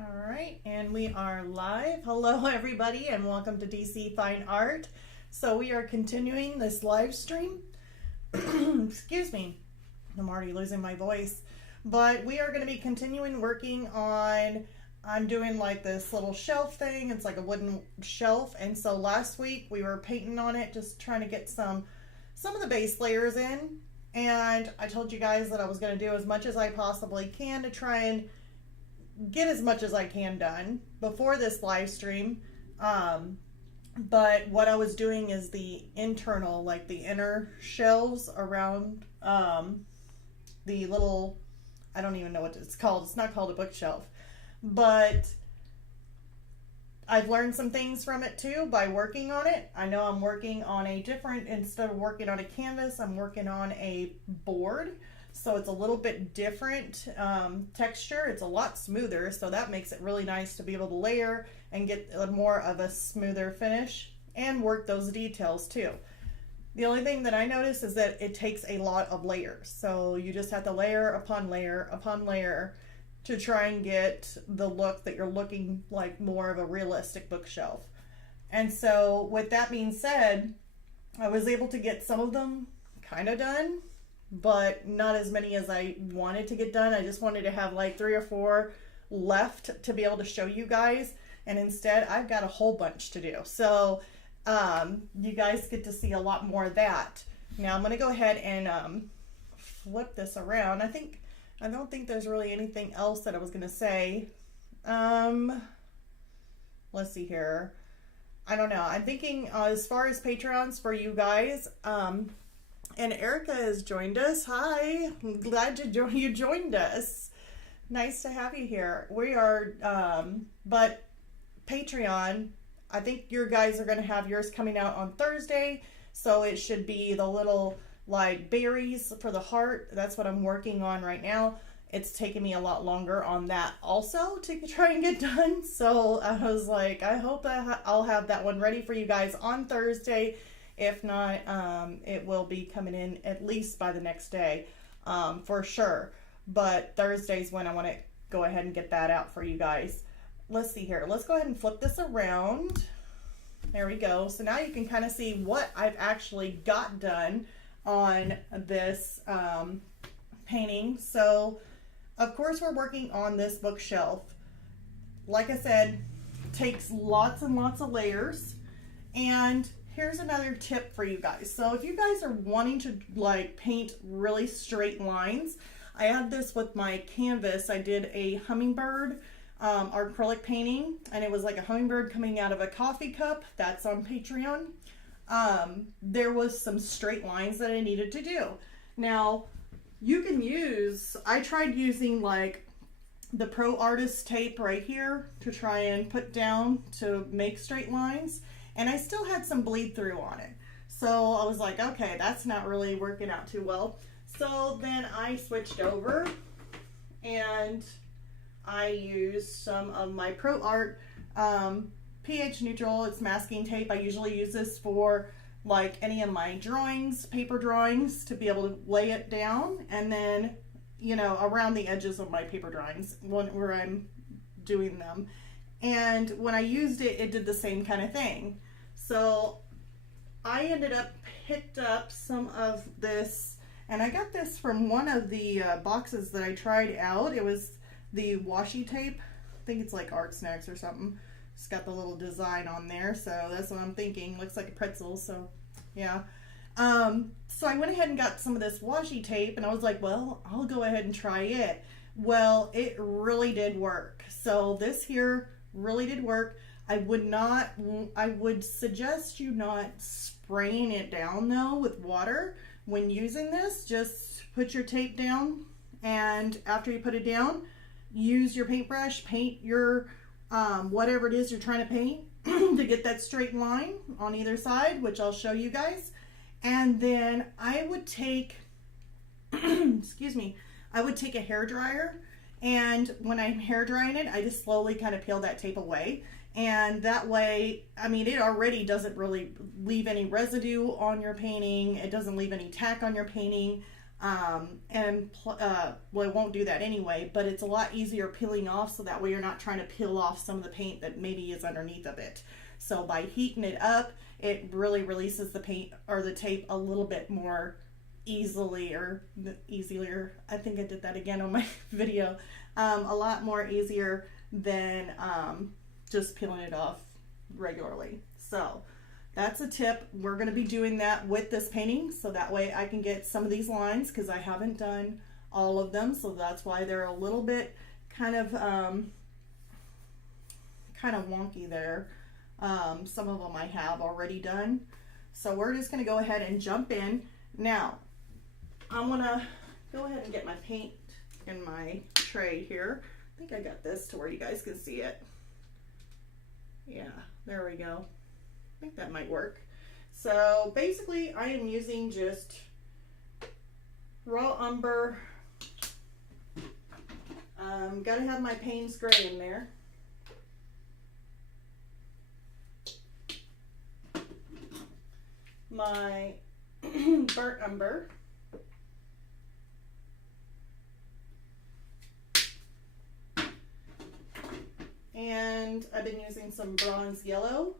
All right, and we are live. Hello, everybody, and welcome to DC Fine Art. So we are continuing this live stream. Excuse me, I'm already losing my voice. But we are going to be continuing working on, I'm doing like this little shelf thing. It's like a wooden shelf. And so last week we were painting on it, just trying to get some of the base layers in. And I told you guys that I was going to do as much as I possibly can to try and get as much as I can done before this live stream. But what I was doing is the internal, like the inner shelves around the little, I don't even know what it's called. It's not called a bookshelf, but I've learned some things from it too by working on it. I know I'm working on a different, instead of working on a canvas, I'm working on a board. So it's a little bit different texture. It's a lot smoother, so that makes it really nice to be able to layer and get more of a smoother finish and work those details too. The only thing that I notice is that it takes a lot of layers. So you just have to layer upon layer upon layer to try and get the look that you're looking like more of a realistic bookshelf. And so with that being said, I was able to get some of them kind of done, but not as many as I wanted to get done. I just wanted to have like 3 or 4 left to be able to show you guys, and instead I've got a whole bunch to do. So you guys get to see a lot more of that. Now I'm going to go ahead and flip this around. I don't think there's really anything else that I was going to say. Let's see here. I don't know. I'm thinking as far as Patreons for you guys, and Erica has joined us. Hi, I'm glad you joined us. Nice to have you here. We are, but Patreon, I think your guys are going to have yours coming out on Thursday. So it should be the little like berries for the heart. That's what I'm working on right now. It's taken me a lot longer on that also to try and get done. So I was like, I hope I'll have that one ready for you guys on Thursday. If not, it will be coming in at least by the next day, for sure. But Thursday's when I want to go ahead and get that out for you guys. Let's see here. Let's go ahead and flip this around. There we go. So now you can kind of see what I've actually got done on this painting. So, of course, we're working on this bookshelf. Like I said, takes lots and lots of layers. And here's another tip for you guys. So if you guys are wanting to like paint really straight lines, I had this with my canvas. I did a hummingbird acrylic painting, and it was like a hummingbird coming out of a coffee cup. That's on Patreon. There was some straight lines that I needed to do. Now you can use, I tried using like the Pro Artist tape right here to try and put down to make straight lines. And I still had some bleed through on it. So I was like, okay, that's not really working out too well. So then I switched over and I used some of my Pro Art pH neutral. It's masking tape. I usually use this for like any of my drawings, paper drawings, to be able to lay it down. And then, you know, around the edges of my paper drawings where I'm doing them. And when I used it, it did the same kind of thing. So I ended up picked up some of this, and I got this from one of the boxes that I tried out. It was the washi tape. I think it's like Art Snacks or something. It's got the little design on there, so that's what I'm thinking. Looks like a pretzel, so yeah. So I went ahead and got some of this washi tape, and I was like, well, I'll go ahead and try it. Well, it really did work. So this here really did work. I would suggest you not spraying it down though with water when using this. Just put your tape down, and after you put it down, use your paintbrush, paint your whatever it is you're trying to paint to get that straight line on either side, which I'll show you guys. And then I would take excuse me, I would take a hair dryer, and when I'm hair drying it, I just slowly kind of peel that tape away. And that way, I mean, it already doesn't really leave any residue on your painting. It doesn't leave any tack on your painting. Well, it won't do that anyway, but it's a lot easier peeling off, so that way you're not trying to peel off some of the paint that maybe is underneath of it. So by heating it up, it really releases the paint or the tape a little bit more easier. I think I did that again on my video. A lot more easier than just peeling it off regularly. So that's a tip. We're going to be doing that with this painting, so that way I can get some of these lines, because I haven't done all of them, so that's why they're a little bit kind of wonky there. Some of them I have already done, so we're just going to go ahead and jump in. Now I'm going to go ahead and get my paint in my tray here. I think I got this to where you guys can see it. Yeah, there we go. I think that might work. So basically I am using just raw umber. Gotta have my Payne's gray in there. My burnt umber. And I've been using some bronze yellow.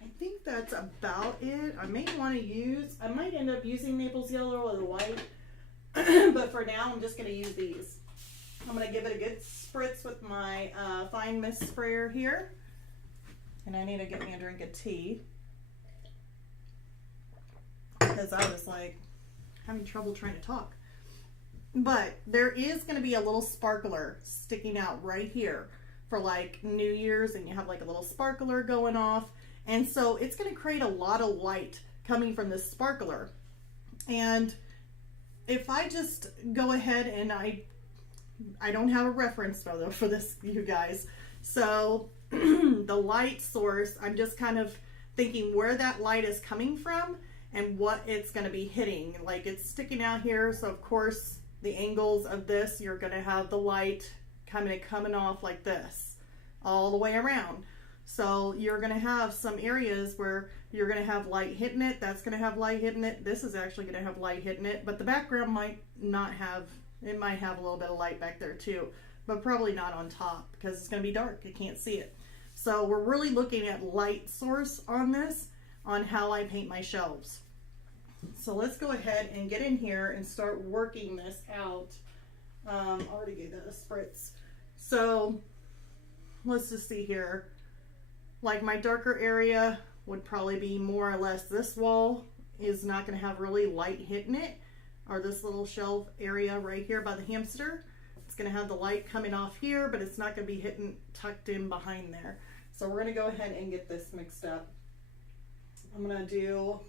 I think that's about it. I might end up using Naples yellow or the white, but for now I'm just going to use these. I'm going to give it a good spritz with my fine mist sprayer here, and I need to get me a drink of tea because I was like having trouble trying to talk. But there is going to be a little sparkler sticking out right here for like New Year's, and you have like a little sparkler going off. And so it's going to create a lot of light coming from this sparkler. And if I just go ahead and I don't have a reference photo for this, you guys. So the light source, I'm just kind of thinking where that light is coming from and what it's going to be hitting. Like it's sticking out here. So of course the angles of this, you're going to have the light coming off like this all the way around. So you're going to have some areas where you're going to have light hitting it. That's going to have light hitting it. This is actually going to have light hitting it, but the background might not have, it might have a little bit of light back there too, but probably not on top because it's going to be dark. You can't see it. So we're really looking at light source on this, on how I paint my shelves. So let's go ahead and get in here and start working this out. Already gave that a spritz. So let's just see here. Like my darker area would probably be more or less, this wall is not going to have really light hitting it, or this little shelf area right here by the hamster. It's going to have the light coming off here, but it's not going to be hitting tucked in behind there. So we're going to go ahead and get this mixed up. I'm going to do,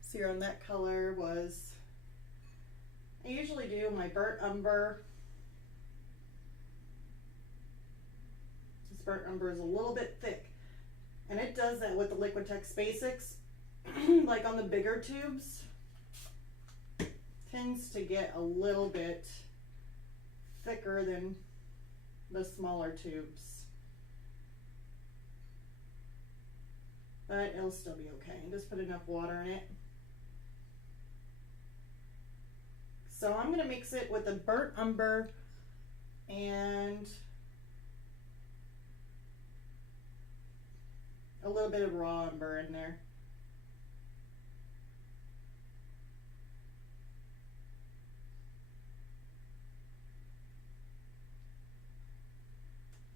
see here on that color was, I usually do my burnt umber. Burnt umber is a little bit thick, and it does that with the Liquitex Basics. Like on the bigger tubes, tends to get a little bit thicker than the smaller tubes, but it'll still be okay. Just put enough water in it. So I'm going to mix it with the burnt umber and a little bit of raw umber in there.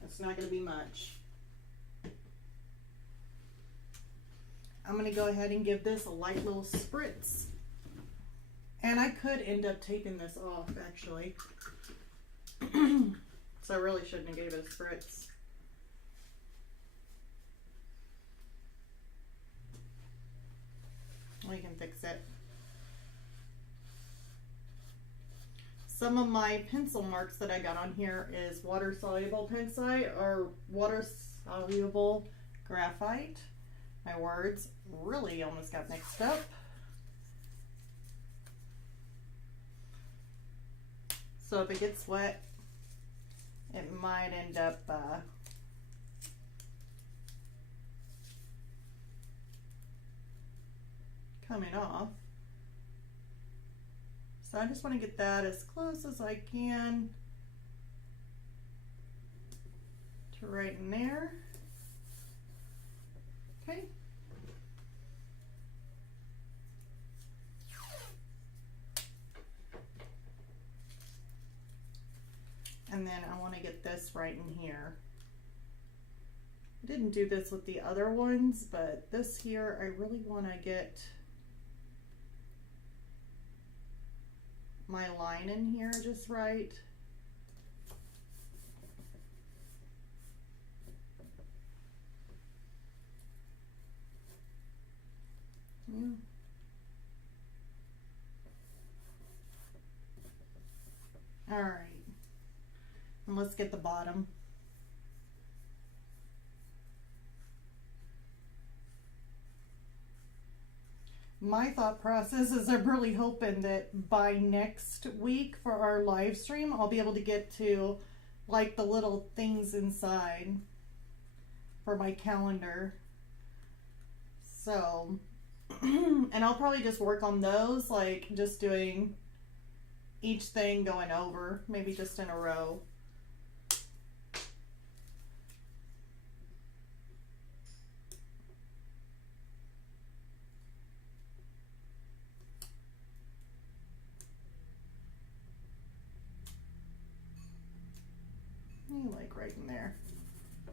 It's not going to be much. I'm going to go ahead and give this a light little spritz. And I could end up taping this off actually. So I really shouldn't have gave it a spritz. We can fix it. Some of my pencil marks that I got on here is water soluble tensite or water soluble graphite. My words really almost got mixed up. So if it gets wet, it might end up coming off. So I just want to get that as close as I can to right in there. Okay. And then I want to get this right in here. I didn't do this with the other ones, but this here, I really want to get my line in here just right. Yeah. All right. And let's get the bottom. My thought process is I'm really hoping that by next week for our live stream, I'll be able to get to like the little things inside for my calendar. So, and I'll probably just work on those, like just doing each thing going over, maybe just in a row. Like right in there.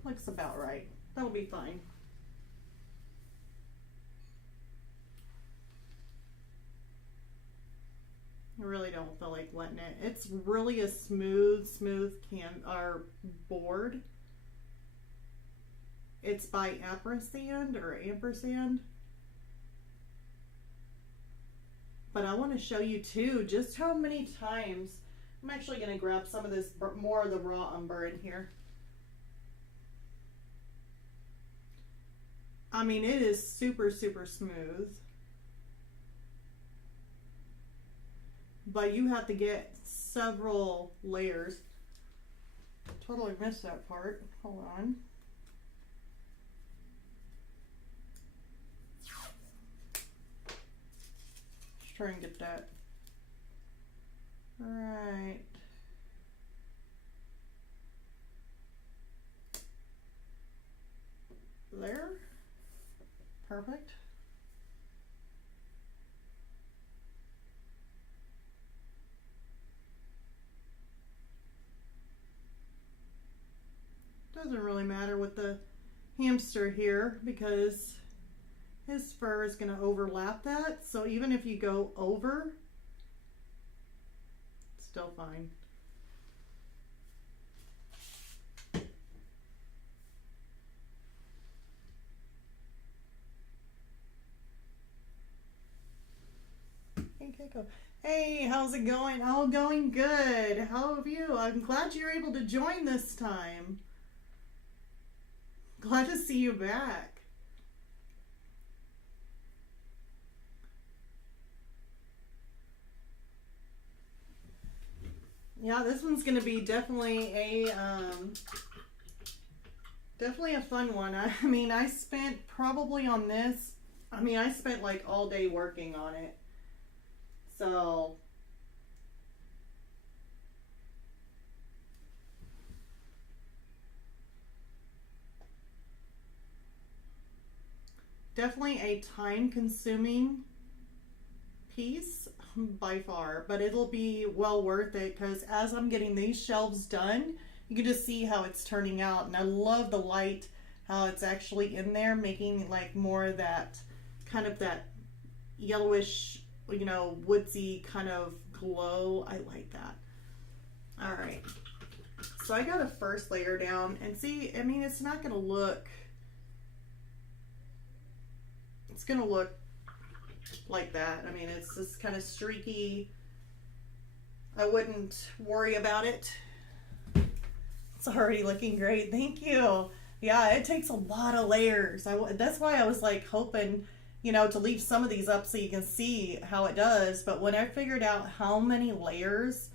Looks about right. That'll be fine. I really don't feel like wetting it. It's really a smooth board. It's by ampersand. But I want to show you too just how many times I'm actually going to grab some of this, more of the raw umber in here. I mean, it is super, super smooth. But you have to get several layers. Totally missed that part. Hold on. Just try and get that. Right. There. Perfect. Doesn't really matter with the hamster here because his fur is going to overlap that. So even if you go over, still fine. Hey, Keiko. Hey, how's it going? Oh, going good. How have you? I'm glad you're able to join this time. Glad to see you back. Yeah, this one's gonna be definitely a fun one. I mean, I spent probably on this. I mean, I spent like all day working on it. So definitely a time-consuming piece by far, but it'll be well worth it because as I'm getting these shelves done, you can just see how it's turning out. And I love the light, how it's actually in there, making like more of that kind of that yellowish, you know, woodsy kind of glow. I like that. All right. So I got a first layer down and see, I mean, it's not going to look, it's going to look like that. I mean, it's just kind of streaky. I wouldn't worry about it. It's already looking great. Thank you. Yeah, it takes a lot of layers. That's why I was like hoping, you know, to leave some of these up so you can see how it does. But when I figured out how many layers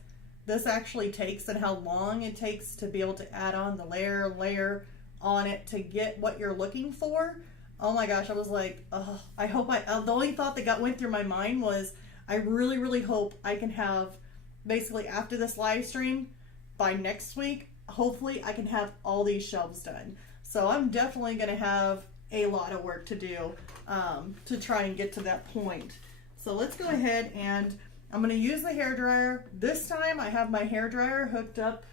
this actually takes and how long it takes to be able to add on the layer on it to get what you're looking for, Oh my gosh, I was like, oh, I hope the only thought that went through my mind was, I really, really hope I can have, basically after this live stream, by next week, hopefully I can have all these shelves done. So I'm definitely going to have a lot of work to do to try and get to that point. So let's go ahead and I'm going to use the hairdryer. This time I have my hairdryer hooked up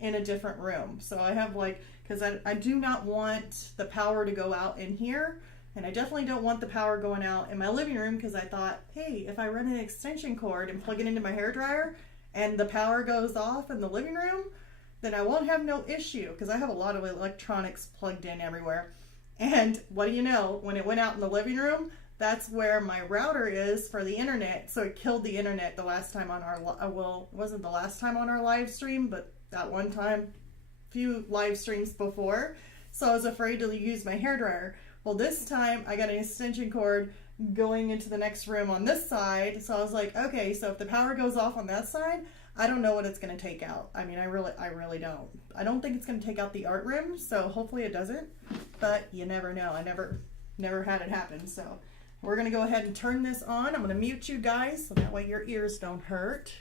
in a different room. So I have like, because I do not want the power to go out in here, and I definitely don't want the power going out in my living room, because I thought, hey, if I run an extension cord and plug it into my hairdryer and the power goes off in the living room, then I won't have no issue, because I have a lot of electronics plugged in everywhere. And what do you know, when it went out in the living room, that's where my router is for the internet, so it killed the internet the last time on our, well, it wasn't the last time on our live stream, but that one time, few live streams before. So I was afraid to use my hairdryer. Well, this time I got an extension cord going into the next room on this side. So I was like, okay, so if the power goes off on that side, I don't know what it's going to take out. I mean, I really don't. I don't think it's going to take out the art room, so hopefully it doesn't, but you never know. I never had it happen. So we're going to go ahead and turn this on. I'm going to mute you guys so that way your ears don't hurt.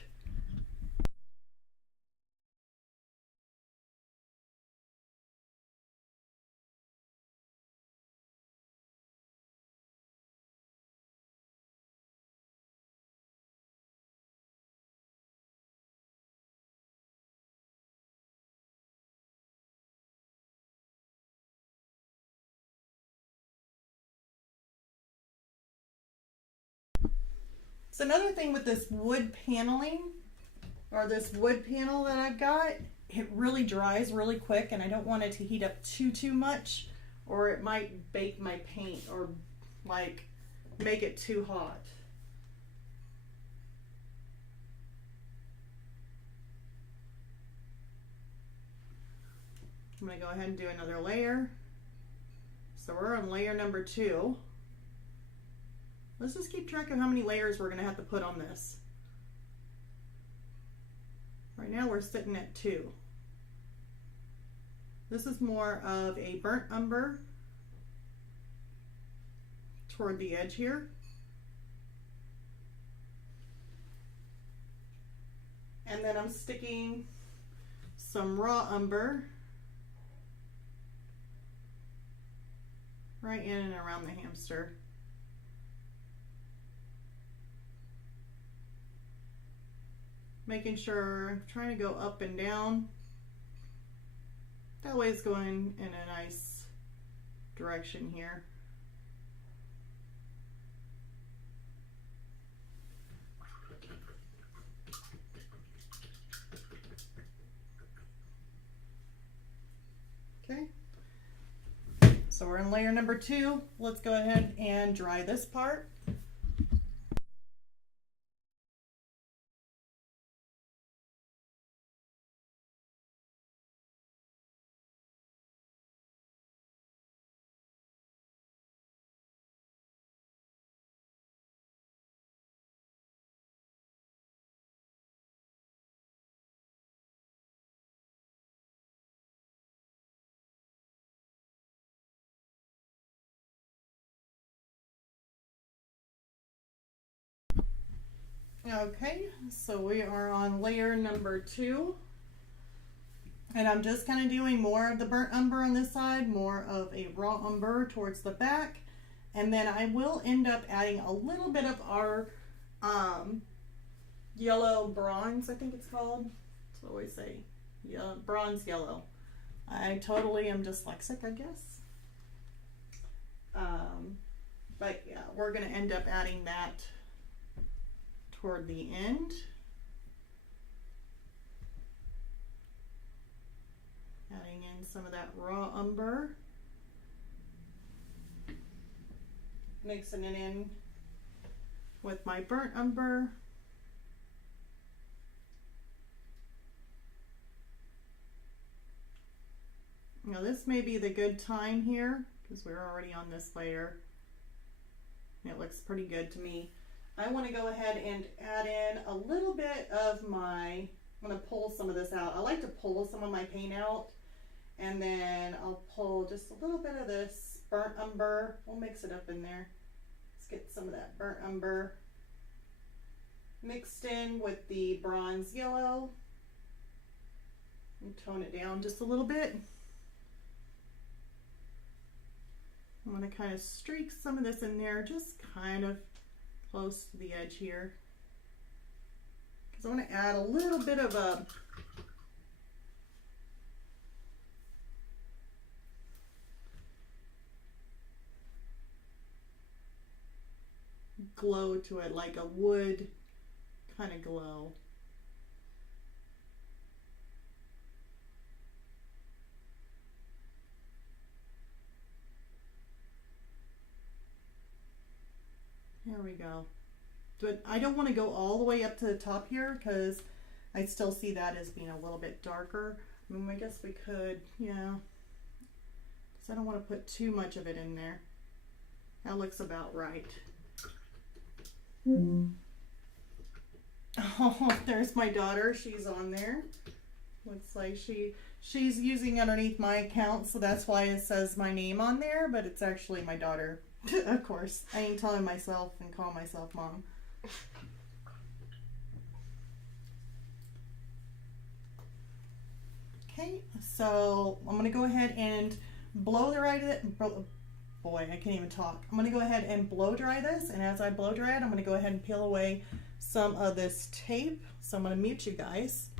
So another thing with this wood paneling, or this wood panel that I've got, it really dries really quick, and I don't want it to heat up too much, or it might bake my paint or like make it too hot. I'm going to go ahead and do another layer. So we're on layer number 2. Let's just keep track of how many layers we're going to have to put on this. Right now we're sitting at 2. This is more of a burnt umber toward the edge here. And then I'm sticking some raw umber right in and around the hamster. Making sure I'm trying to go up and down. That way it's going in a nice direction here. Okay. So we're in layer number 2. Let's go ahead and dry this part. Okay, so we are on layer number 2, and I'm just kind of doing more of the burnt umber on this side, more of a raw umber towards the back, and then I will end up adding a little bit of our yellow bronze, I think it's called. That's what I always say, yeah, bronze yellow. I totally am dyslexic, I guess. But yeah, we're going to end up adding that toward the end. Adding in some of that raw umber. Mixing it in with my burnt umber. Now this may be the good time here, because we're already on this layer. It looks pretty good to me. I want to go ahead and add in a little bit of my, I'm going to pull some of this out. I like to pull some of my paint out, and then I'll pull just a little bit of this burnt umber. We'll mix it up in there. Let's get some of that burnt umber mixed in with the bronze yellow. And tone it down just a little bit. I'm going to kind of streak some of this in there, just kind of close to the edge here. Because I want to add a little bit of a glow to it, like a wood kind of glow. There we go. But I don't want to go all the way up to the top here because I still see that as being a little bit darker. I mean, I guess we could, yeah. Because I don't want to put too much of it in there. That looks about right. Oh, there's my daughter. She's on there. Looks like she's using underneath my account, so that's why it says my name on there, but it's actually my daughter. Of course, I ain't telling myself and call myself mom. Okay, so I'm gonna go ahead and blow dry it. Boy, I can't even talk. I'm gonna go ahead and blow dry this, and as I blow dry it, I'm gonna go ahead and peel away some of this tape. So I'm gonna mute you guys.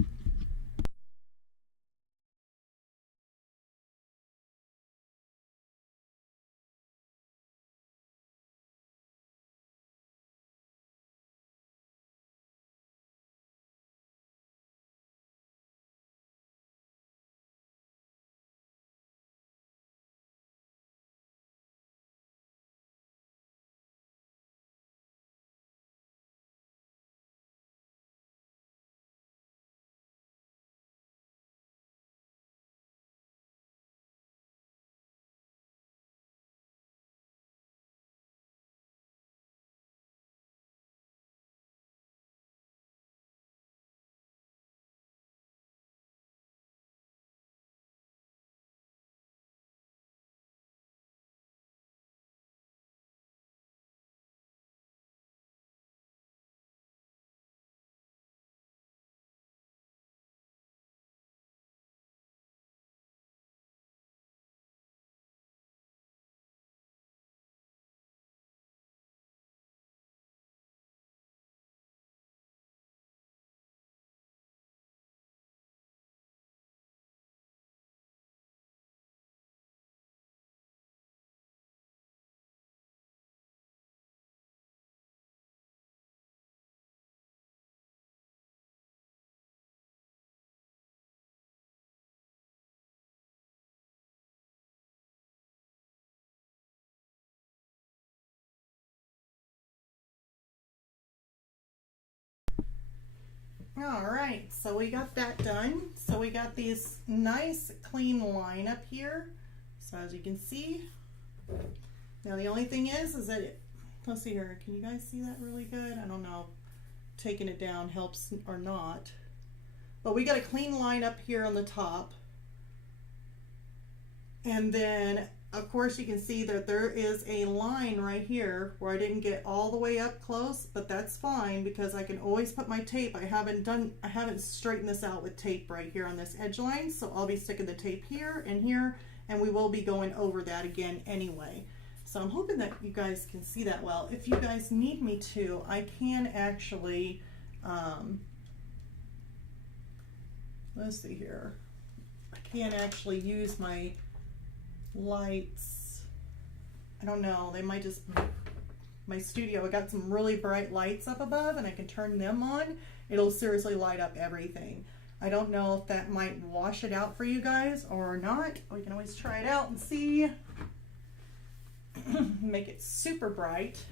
All right, so we got that done. So we got these nice clean line up here. So as you can see, now the only thing is that let's see here. Can you guys see that really good? I don't know if taking it down helps or not. But we got a clean line up here on the top. And then of course you can see that there is a line right here where I didn't get all the way up close, but that's fine because I can always put my tape. I haven't straightened this out with tape right here on this edge line, so I'll be sticking the tape here, and we will be going over that again anyway. So I'm hoping that you guys can see that well. If you guys need me to, I can actually, let's see here. I can actually use my lights. I don't know, they might just, my studio, I got some really bright lights up above and I can turn them on. It'll seriously light up everything. I don't know if that might wash it out for you guys or not. We can always try it out and see. Make it super bright.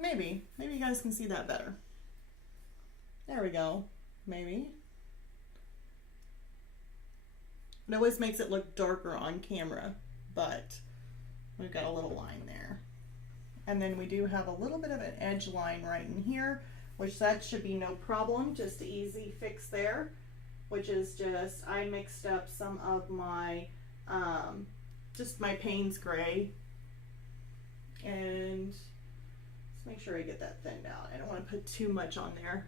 Maybe you guys can see that better. There we go, maybe. It always makes it look darker on camera, but we've got a little line there. And then we do have a little bit of an edge line right in here, which that should be no problem, just an easy fix there, which is just, I mixed up some of my just my Payne's gray. And let's make sure I get that thinned out. I don't want to put too much on there.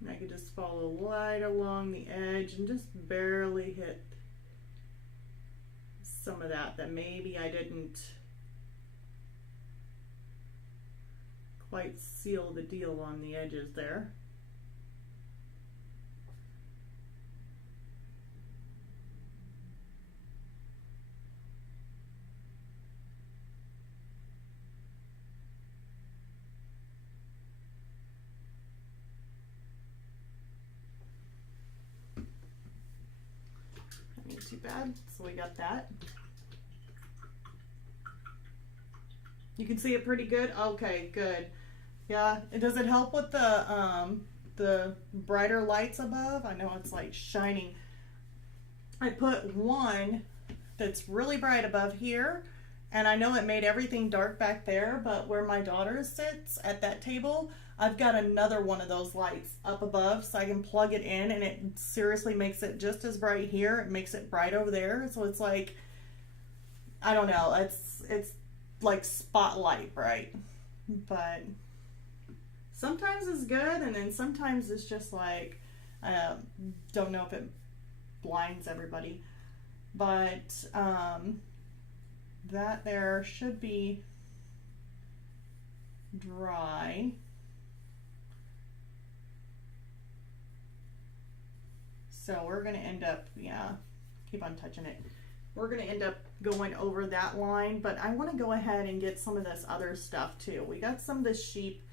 And I could just follow right along the edge and just barely hit some of that maybe I didn't quite seal the deal on the edges there. Not too bad, so we got that. You can see it pretty good? Okay, good. Yeah, does it help with the brighter lights above? I know it's like shining. I put one that's really bright above here, and I know it made everything dark back there, but where my daughter sits at that table, I've got another one of those lights up above, so I can plug it in, and it seriously makes it just as bright here. It makes it bright over there, so it's like, I don't know, it's like spotlight bright. But sometimes it's good, and then sometimes it's just like, don't know if it blinds everybody. But that there should be dry. So we're going to end up, yeah, keep on touching it. We're going to end up going over that line, but I want to go ahead and get some of this other stuff too. We got some of this sheep.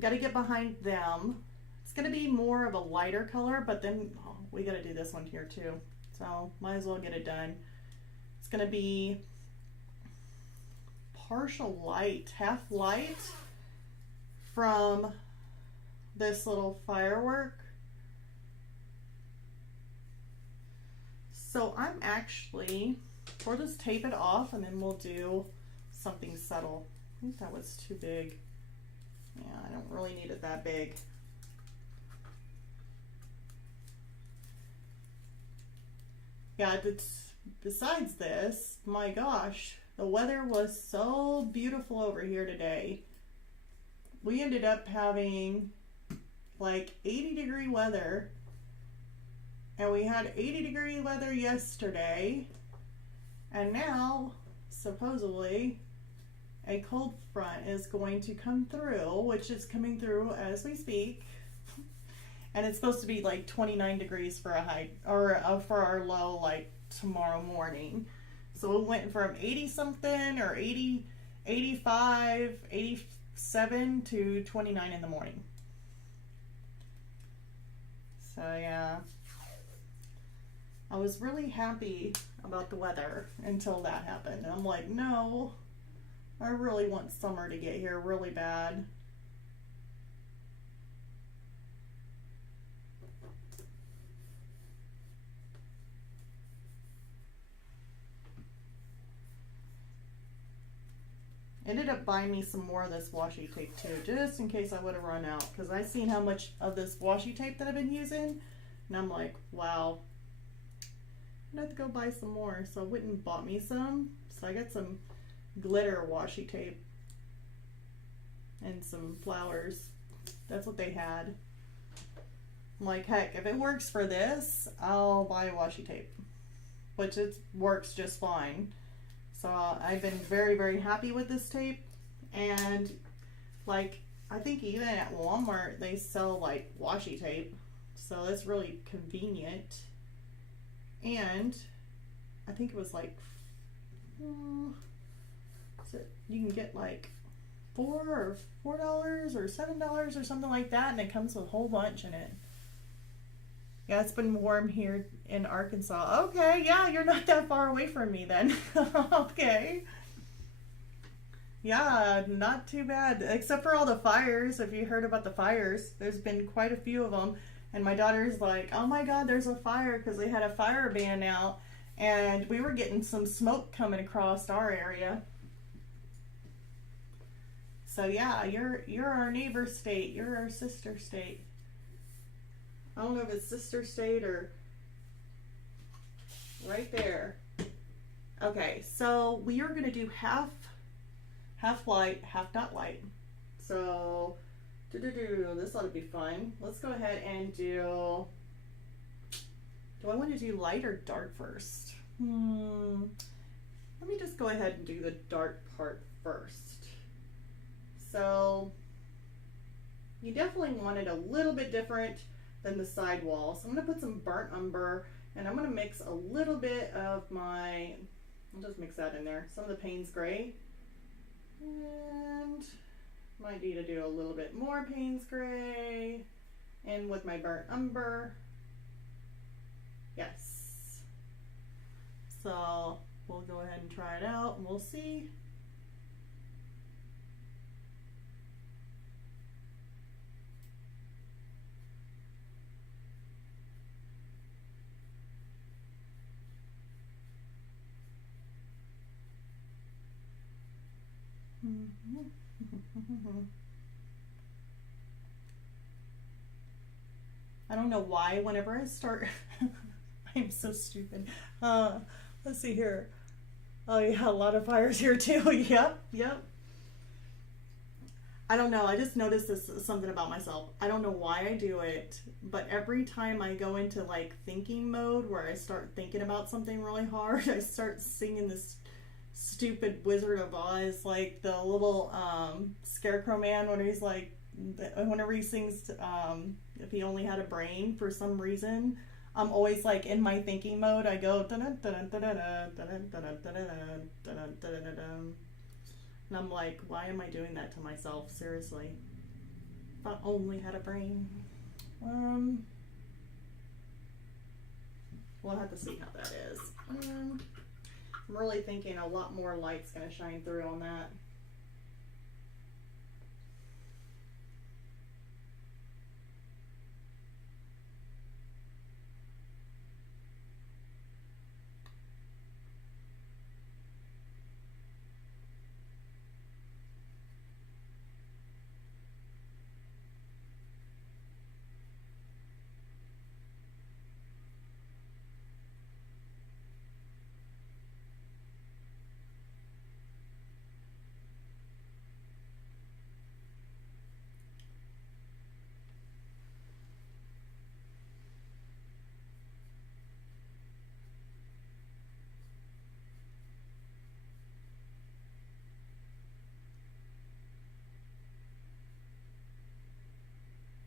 Got to get behind them. It's going to be more of a lighter color, but then we got to do this one here too. So might as well get it done. It's going to be partial light, half light from this little firework. So I'm actually, we'll just tape it off and then we'll do something subtle. I think that was too big. Yeah, I don't really need it that big. Yeah, besides this, my gosh, the weather was so beautiful over here today. We ended up having like 80-degree weather. And we had 80-degree weather yesterday, and now, supposedly, a cold front is going to come through, which is coming through as we speak. And it's supposed to be like 29 degrees for a high, or for our low, like tomorrow morning. So we went from 80-something, or 80, 85, 87 to 29 in the morning. So yeah. I was really happy about the weather until that happened. And I'm like, no, I really want summer to get here really bad. Ended up buying me some more of this washi tape too, just in case I would have run out. Because I seen how much of this washi tape that I've been using. And I'm like, wow. I have to go buy some more, so I went and bought me some. So I got some glitter washi tape and some flowers. That's what they had. I'm like, heck, if it works for this, I'll buy washi tape, which it works just fine. So I've been very, very happy with this tape. And like, I think even at Walmart they sell like washi tape, so that's really convenient. And I think it was like, so you can get like $4 or $7 or something like that, and it comes with a whole bunch in it. Yeah, it's been warm here in Arkansas. Okay, yeah, you're not that far away from me then. Okay. Yeah, not too bad, except for all the fires. If you heard about the fires, there's been quite a few of them. And my daughter's like, oh my God, there's a fire, because they had a fire ban out, and we were getting some smoke coming across our area. So yeah, you're our neighbor state. You're our sister state. I don't know if it's sister state or right there. Okay, so we are going to do half light, half not light. So, this ought to be fun. Let's go ahead and do I want to do light or dark first? Let me just go ahead and do the dark part first. So, you definitely want it a little bit different than the side wall. So I'm going to put some burnt umber, and I'm going to mix a little bit of my, I'll just mix that in there, some of the Payne's Gray, and might need to do a little bit more Payne's Gray, and with my burnt umber. Yes. So we'll go ahead and try it out, and we'll see. I don't know why whenever I start I'm so stupid. Let's see here. Oh yeah, a lot of fires here too. Yep. I don't know. I just noticed this something about myself. I don't know why I do it, but every time I go into like thinking mode where I start thinking about something really hard, I start singing this stupid Wizard of Oz, like the little scarecrow man when he's like, whenever he sings if he only had a brain, for some reason I'm always like in my thinking mode. I go and I'm like, why am I doing that to myself? Seriously, if I only had a brain. We'll have to see how that is. I'm really thinking a lot more light's going to shine through on that.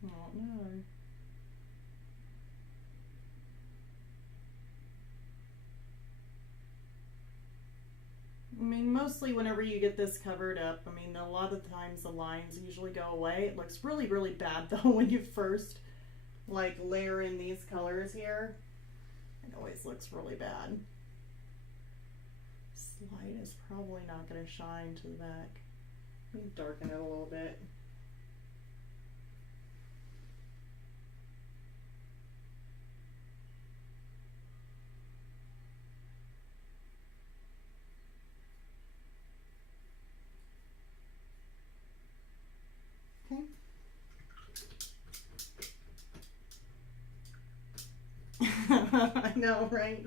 Oh no. I mean, mostly whenever you get this covered up, I mean, a lot of times the lines usually go away. It looks really, really bad though when you first like layer in these colors here. It always looks really bad. This light is probably not going to shine to the back. Let me darken it a little bit. Okay. I know, right?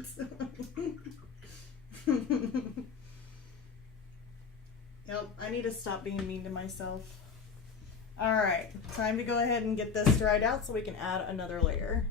Yep, I need to stop being mean to myself. All right, time to go ahead and get this dried out so we can add another layer.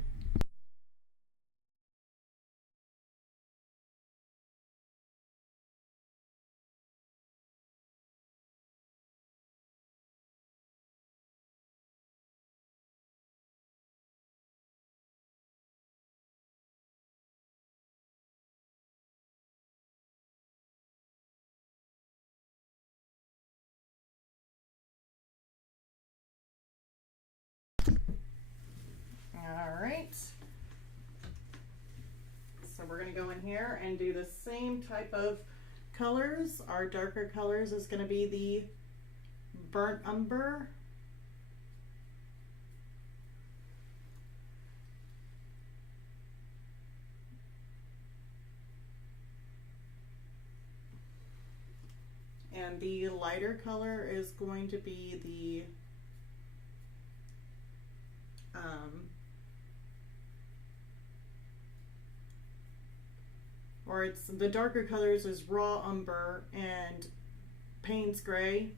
All right. So we're going to go in here and do the same type of colors. Our darker colors is going to be the burnt umber. And the lighter color is going to be the or it's the darker colors is raw umber and Payne's gray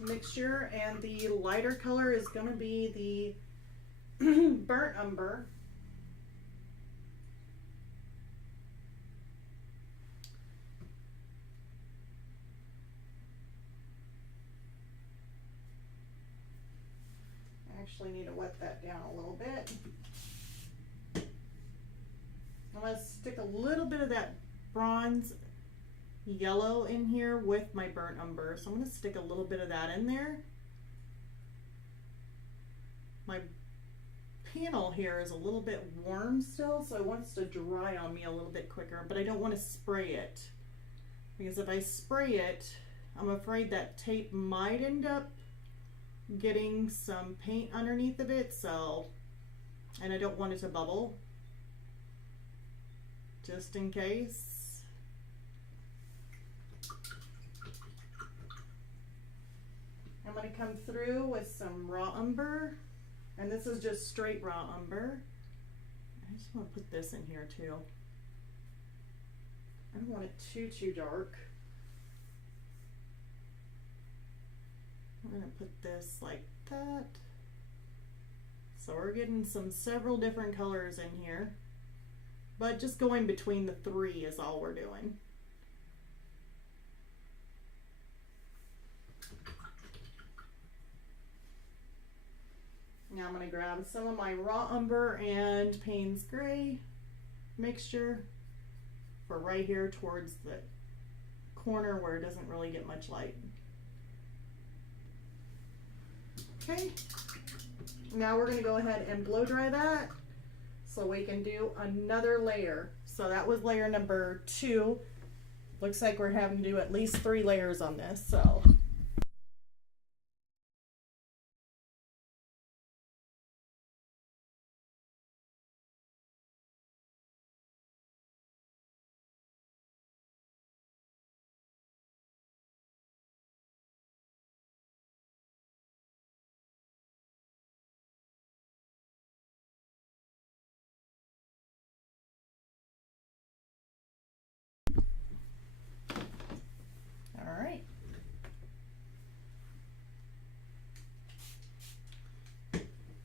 mixture, and the lighter color is going to be the burnt umber. I actually need to wet that down a little bit. I'm going to stick a little bit of that bronze yellow in here with my burnt umber. So I'm going to stick a little bit of that in there. My panel here is a little bit warm still, so it wants to dry on me a little bit quicker, but I don't want to spray it, because if I spray it, I'm afraid that tape might end up getting some paint underneath of it, and I don't want it to bubble, just in case. I'm going to come through with some raw umber, and this is just straight raw umber. I just want to put this in here too. I don't want it too dark. I'm going to put this like that. So we're getting several different colors in here, but just going between the three is all we're doing. Now I'm going to grab some of my raw umber and Payne's gray mixture for right here towards the corner where it doesn't really get much light. Okay, now we're going to go ahead and blow dry that so we can do another layer. So that was layer number 2. Looks like we're having to do at least 3 layers on this. So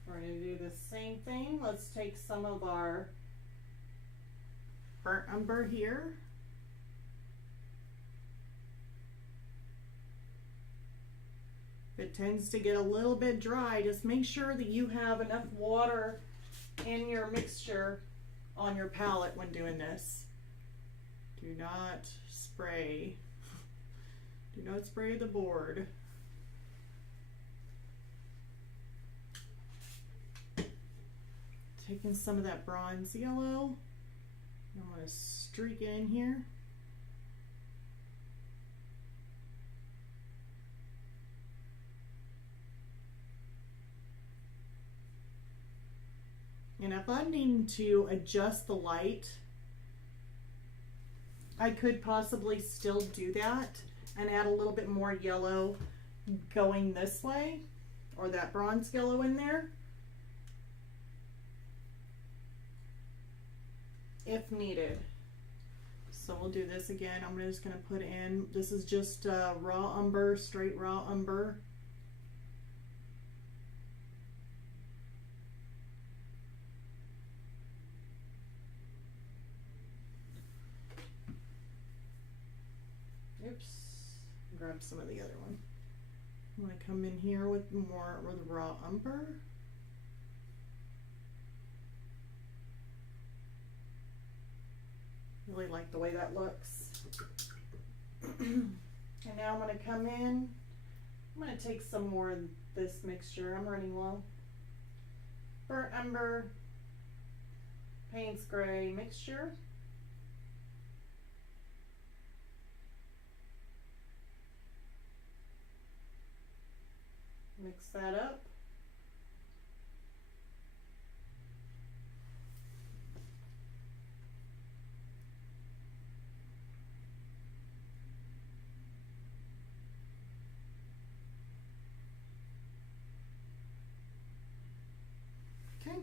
we're going to do the same thing. Let's take some of our burnt umber here. If it tends to get a little bit dry, just make sure that you have enough water in your mixture on your palette when doing this. Do not spray. Do not spray the board. Taking some of that bronze yellow, I'm going to streak it in here. And if I need to adjust the light, I could possibly still do that and add a little bit more yellow going this way, or that bronze yellow in there, if needed. So we'll do this again. I'm just going to put in, this is just raw umber, straight raw umber. Oops, grab some of the other one. I'm going to come in here with more with raw umber. Really like the way that looks. And now I'm going to come in. I'm going to take some more of this mixture. I'm running low. Burnt umber, Payne's gray mixture. Mix that up. Okay.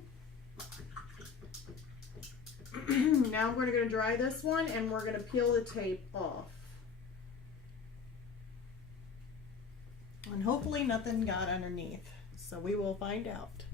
Now we're going to dry this one and we're going to peel the tape off. And hopefully nothing got underneath. So we will find out.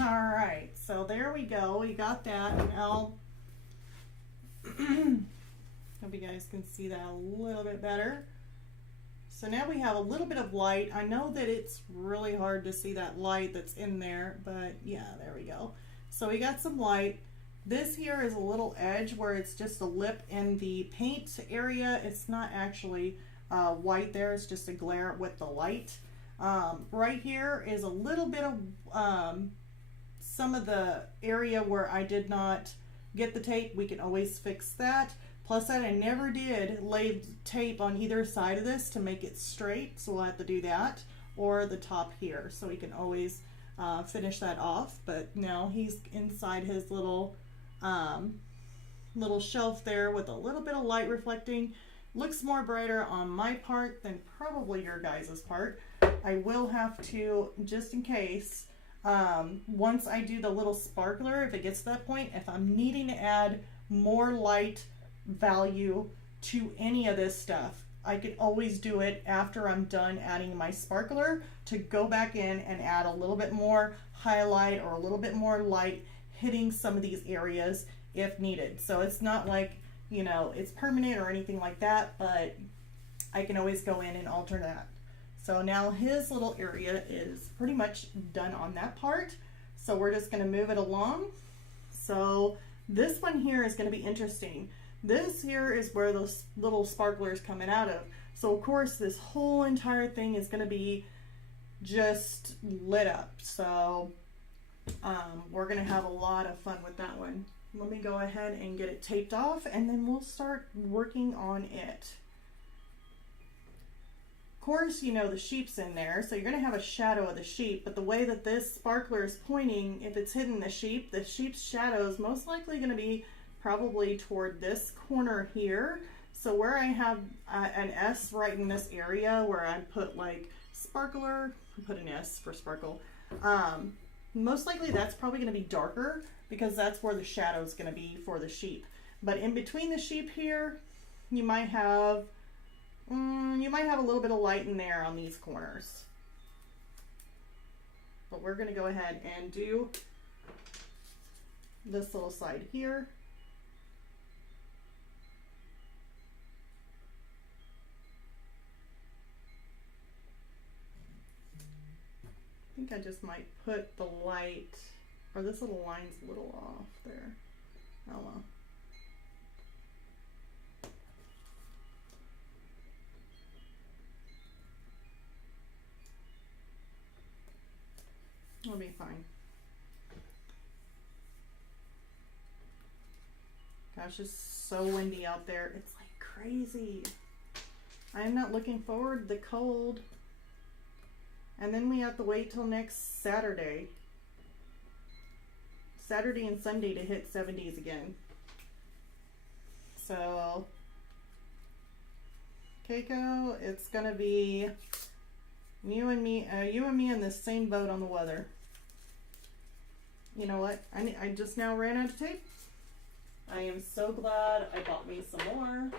All right, so there we go. We got that. Now, hope you guys can see that a little bit better. So now we have a little bit of light. I know that it's really hard to see that light that's in there, but yeah, there we go. So we got some light. This here is a little edge where it's just a lip in the paint area. It's not actually white there, it's just a glare with the light. Right here is a little bit of some of the area where I did not get the tape. We can always fix that. Plus that I never did lay tape on either side of this to make it straight, so we'll have to do that, or the top here, so we can always finish that off. But now he's inside his little little shelf there with a little bit of light reflecting. Looks more brighter on my part than probably your guys' part. I will have to, just in case, once I do the little sparkler, if it gets to that point, if I'm needing to add more light value to any of this stuff, I could always do it after I'm done adding my sparkler, to go back in and add a little bit more highlight or a little bit more light hitting some of these areas if needed. So it's not like, you know, it's permanent or anything like that, but I can always go in and alter that. So now his little area is pretty much done on that part. So we're just going to move it along. So this one here is going to be interesting. This here is where those little sparklers coming out of. So of course this whole entire thing is going to be just lit up. So we're going to have a lot of fun with that one. Let me go ahead and get it taped off, and then we'll start working on it. Of course, you know the sheep's in there, so you're going to have a shadow of the sheep, but the way that this sparkler is pointing, if it's hitting the sheep's shadow is most likely going to be probably toward this corner here. So where I have an S right in this area where I put like sparkler, I put an S for sparkle, most likely that's probably going to be darker because that's where the shadow is going to be for the sheep. But in between the sheep here, you might have a little bit of light in there on these corners. But we're going to go ahead and do this little side here. I think I just might put the light, or this little line's a little off there. Oh well. It'll be fine. Gosh, it's so windy out there. It's like crazy. I'm not looking forward to the cold. And then we have to wait till next Saturday. Saturday and Sunday to hit 70s again. So Keiko, it's gonna be you and me in the same boat on the weather. You know what? I just now ran out of tape. I am so glad I bought me some more.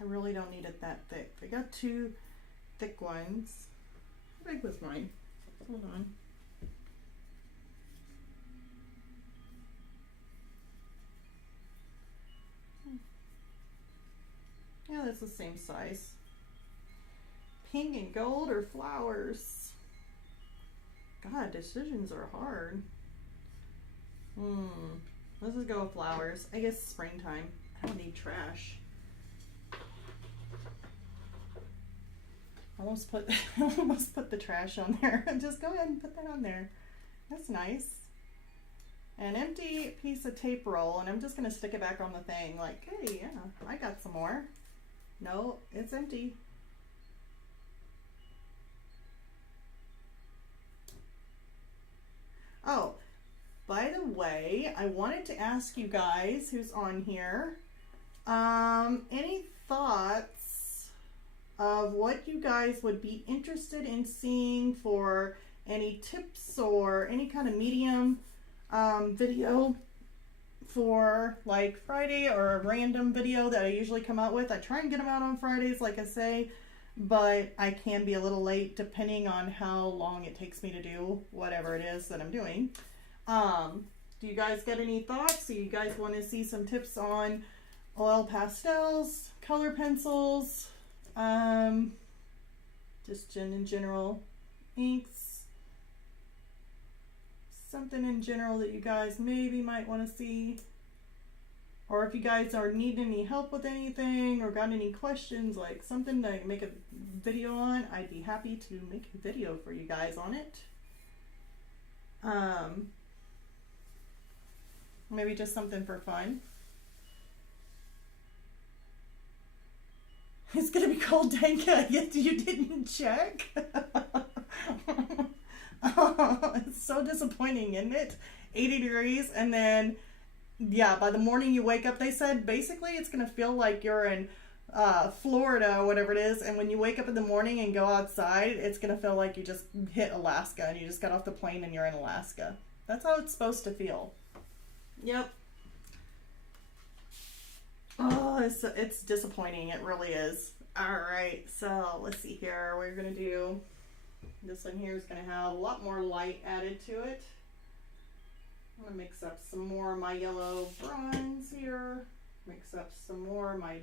I really don't need it that thick. I got 2 thick ones. How big was mine? Hold on. Yeah, that's the same size. Pink and gold or flowers? God, decisions are hard. Let's just go with flowers. I guess springtime. I don't need trash. Almost put the trash on there. Just go ahead and put that on there. That's nice. An empty piece of tape roll, and I'm just gonna stick it back on the thing like, hey, yeah, I got some more. No, it's empty. Oh, by the way, I wanted to ask you guys who's on here, any thoughts of what you guys would be interested in seeing for any tips or any kind of medium video for like Friday, or a random video that I usually come out with. I try and get them out on Fridays, like I say, but I can be a little late depending on how long it takes me to do whatever it is that I'm doing. Do you guys get any thoughts? Do you guys want to see some tips on oil pastels, color pencils, just in general, inks, something in general that you guys maybe might want to see? Or if you guys are needing any help with anything or got any questions, like something to make a video on, I'd be happy to make a video for you guys on it. Maybe just something for fun. It's gonna be called Danka, yet you didn't check. Oh, it's so disappointing, isn't it? 80 degrees, and then yeah, by the morning you wake up, they said basically it's gonna feel like you're in Florida or whatever it is, and when you wake up in the morning and go outside, it's gonna feel like you just hit Alaska and you just got off the plane and you're in Alaska. That's how it's supposed to feel. Yep. Oh, it's disappointing. It really is. All right, so let's see here. We're gonna do this one here is gonna have a lot more light added to it. I'm gonna mix up some more of my yellow bronze here. Mix up some more of my,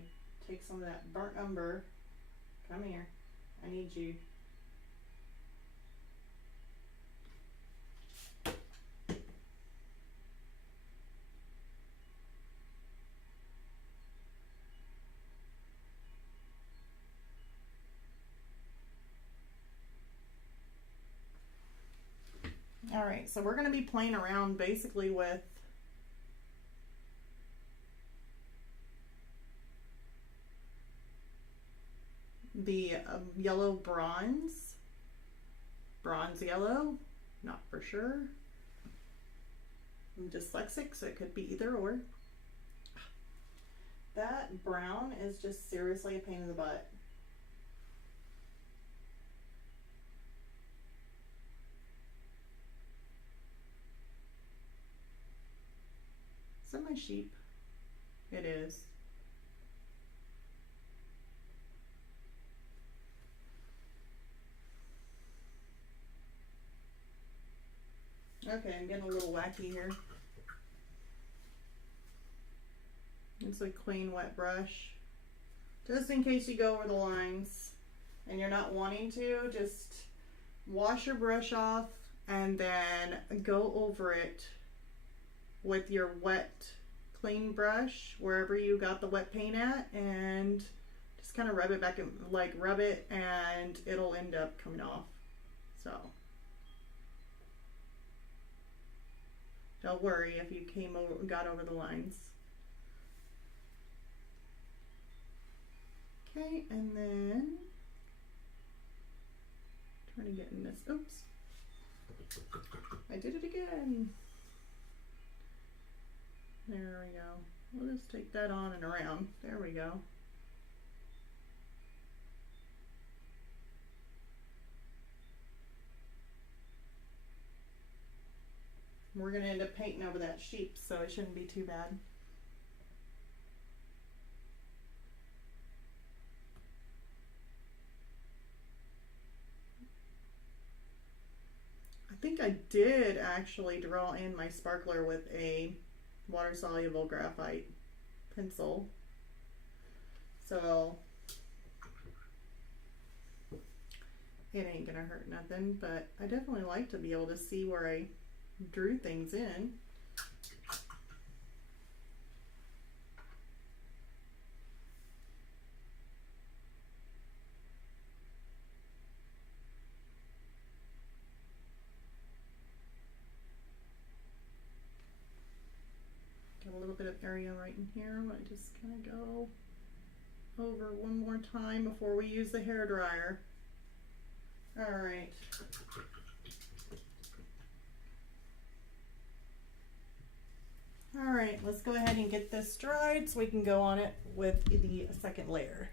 take some of that burnt umber. Come here, I need you. All right, so we're going to be playing around basically with the yellow bronze yellow, not for sure. I'm dyslexic, so it could be either or. That brown is just seriously a pain in the butt. Is that my sheep? It is. Okay, I'm getting a little wacky here. It's a clean wet brush. Just in case you go over the lines and you're not wanting to, just wash your brush off and then go over it with your wet, clean brush wherever you got the wet paint at, and just kind of rub it back and like rub it, and it'll end up coming off. So don't worry if you got over the lines. Okay, and then trying to get in this. Oops, I did it again. There we go. We'll just take that on and around. There we go. We're going to end up painting over that sheep, so it shouldn't be too bad. I think I did actually draw in my sparkler with a water-soluble graphite pencil. So it ain't gonna hurt nothing, but I definitely like to be able to see where I drew things in. Got a little bit of area right in here. I just kind of go over one more time before we use the hair dryer. All right. All right, let's go ahead and get this dried so we can go on it with the second layer.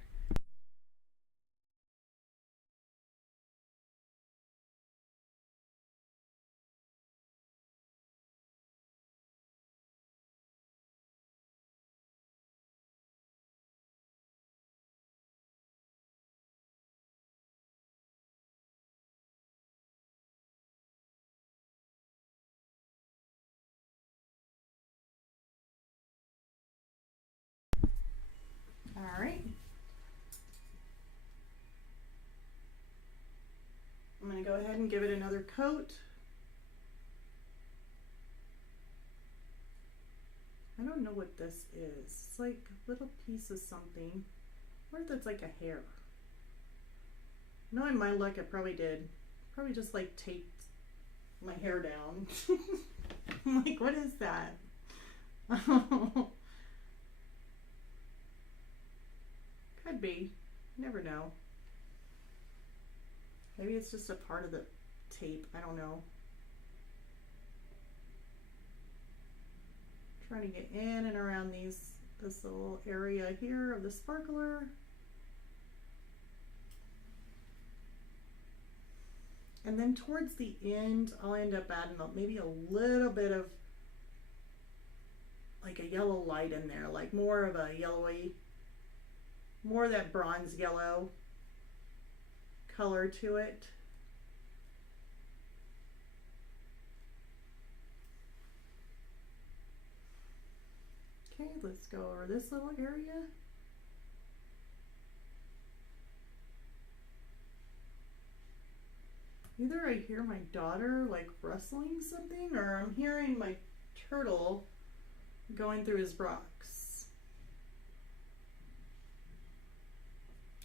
All right. I'm going to go ahead and give it another coat. I don't know what this is. It's like a little piece of something. Or if it's like a hair. Knowing my luck, it probably did. Probably just like taped my hair down. I'm like, what is that? Could be. You never know. Maybe it's just a part of the tape. I don't know. Trying to get in and around this little area here of the sparkler. And then towards the end, I'll end up adding maybe a little bit of like a yellow light in there, like more of a yellowy, more of that bronze yellow color to it. Okay, let's go over this little area. Either I hear my daughter like rustling something, or I'm hearing my turtle going through his rocks.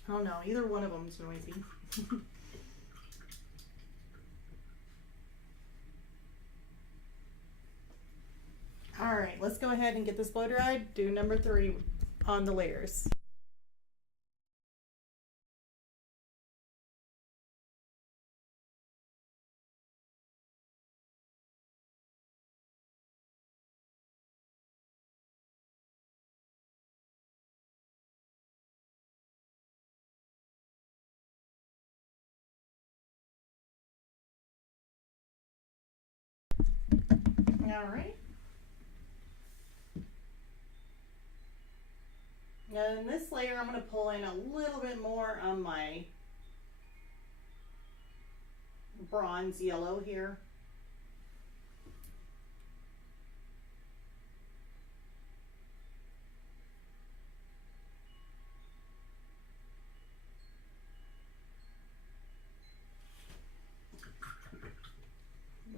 I don't know, either one of them's noisy. All right, let's go ahead and get this blow dried. Do number 3 on the layers. All right. Now in this layer, I'm going to pull in a little bit more on my bronze yellow here.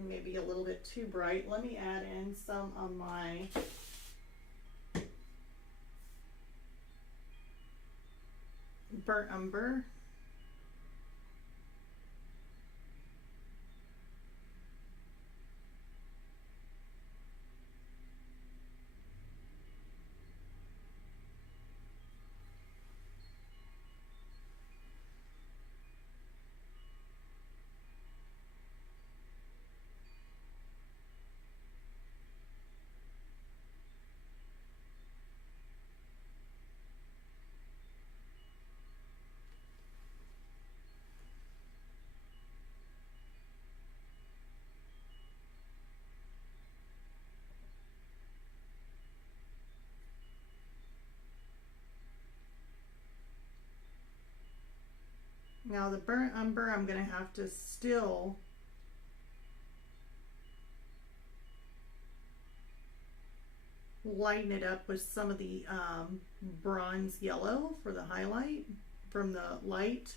Maybe a little bit too bright. Let me add in some of my burnt umber. Now the burnt umber, I'm going to have to still lighten it up with some of the bronze yellow for the highlight from the light.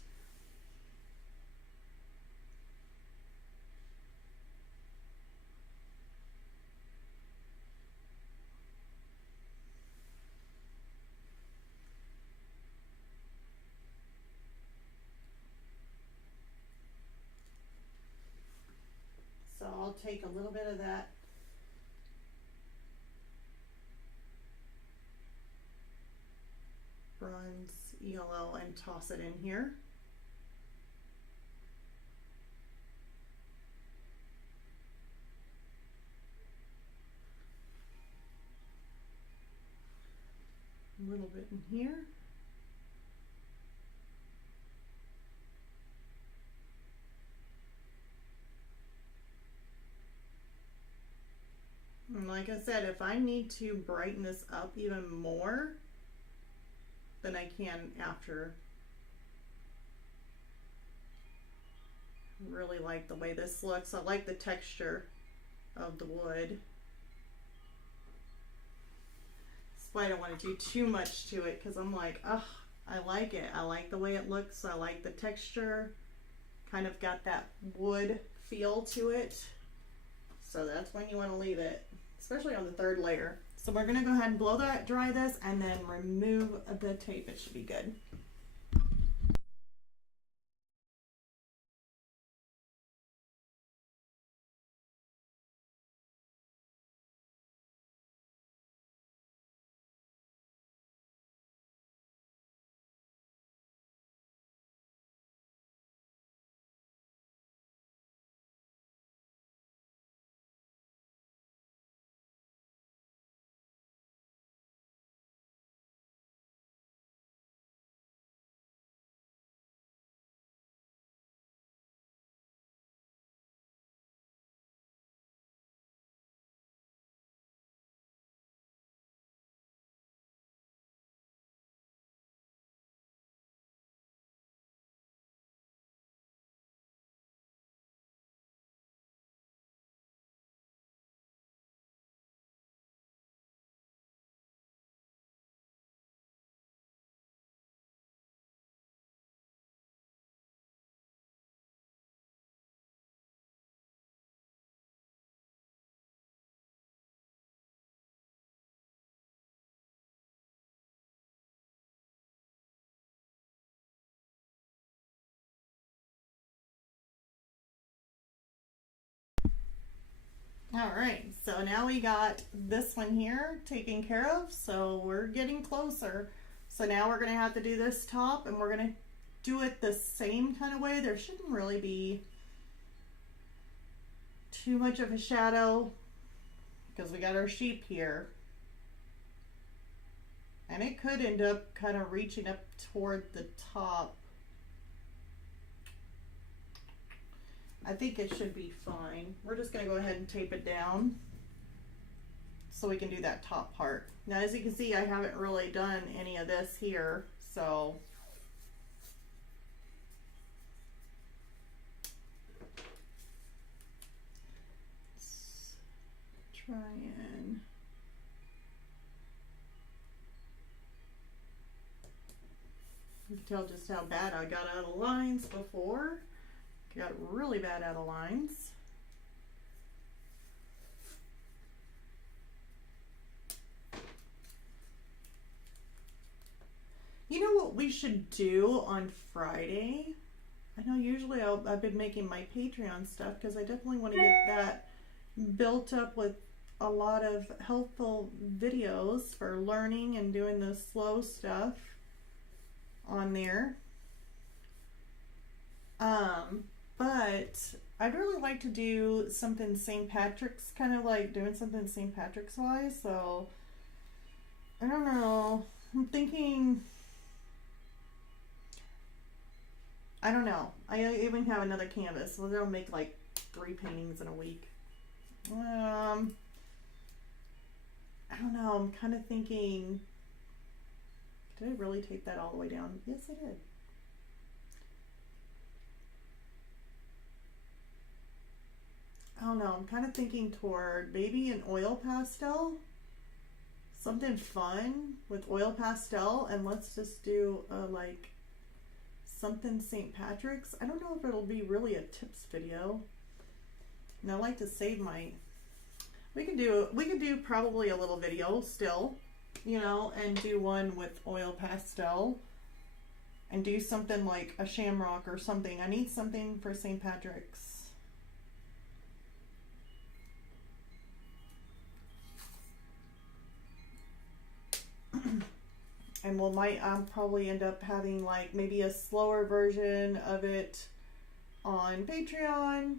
So I'll take a little bit of that bronze yellow and toss it in here. A little bit in here. And like I said, if I need to brighten this up even more, then I can after. Really like the way this looks. I like the texture of the wood. That's why I don't want to do too much to it, because I'm like, oh, I like it. I like the way it looks. I like the texture. Kind of got that wood feel to it. So that's when you want to leave it, especially on the third layer. So we're going to go ahead and blow dry this and then remove the tape. It should be good. All right, so now we got this one here taken care of, so we're getting closer. So now we're gonna have to do this top, and we're gonna do it the same kind of way. There shouldn't really be too much of a shadow because we got our sheep here. And it could end up kind of reaching up toward the top. I think it should be fine. We're just going to go ahead and tape it down so we can do that top part. Now, as you can see, I haven't really done any of this here, so let's try and you can tell just how bad I got out of lines before. Got really bad out of lines. You know what we should do on Friday? I know usually I've been making my Patreon stuff because I definitely want to get that built up with a lot of helpful videos for learning and doing the slow stuff on there. But I'd really like to do something St. Patrick's, kind of like doing something St. Patrick's wise. So I don't know. I'm thinking, I don't know. I even have another canvas, so they'll make like 3 paintings in a week. I don't know. I'm kind of thinking, did I really take that all the way down? Yes, I did. don't know, I'm kind of thinking toward maybe an oil pastel. Something fun with oil pastel, and let's just do like something St. Patrick's. I don't know if it'll be really a tips video. And I like to save my, we could do probably a little video still, you know, and do one with oil pastel and do something like a shamrock or something. I need something for St. Patrick's. And I'll probably end up having like maybe a slower version of it on Patreon,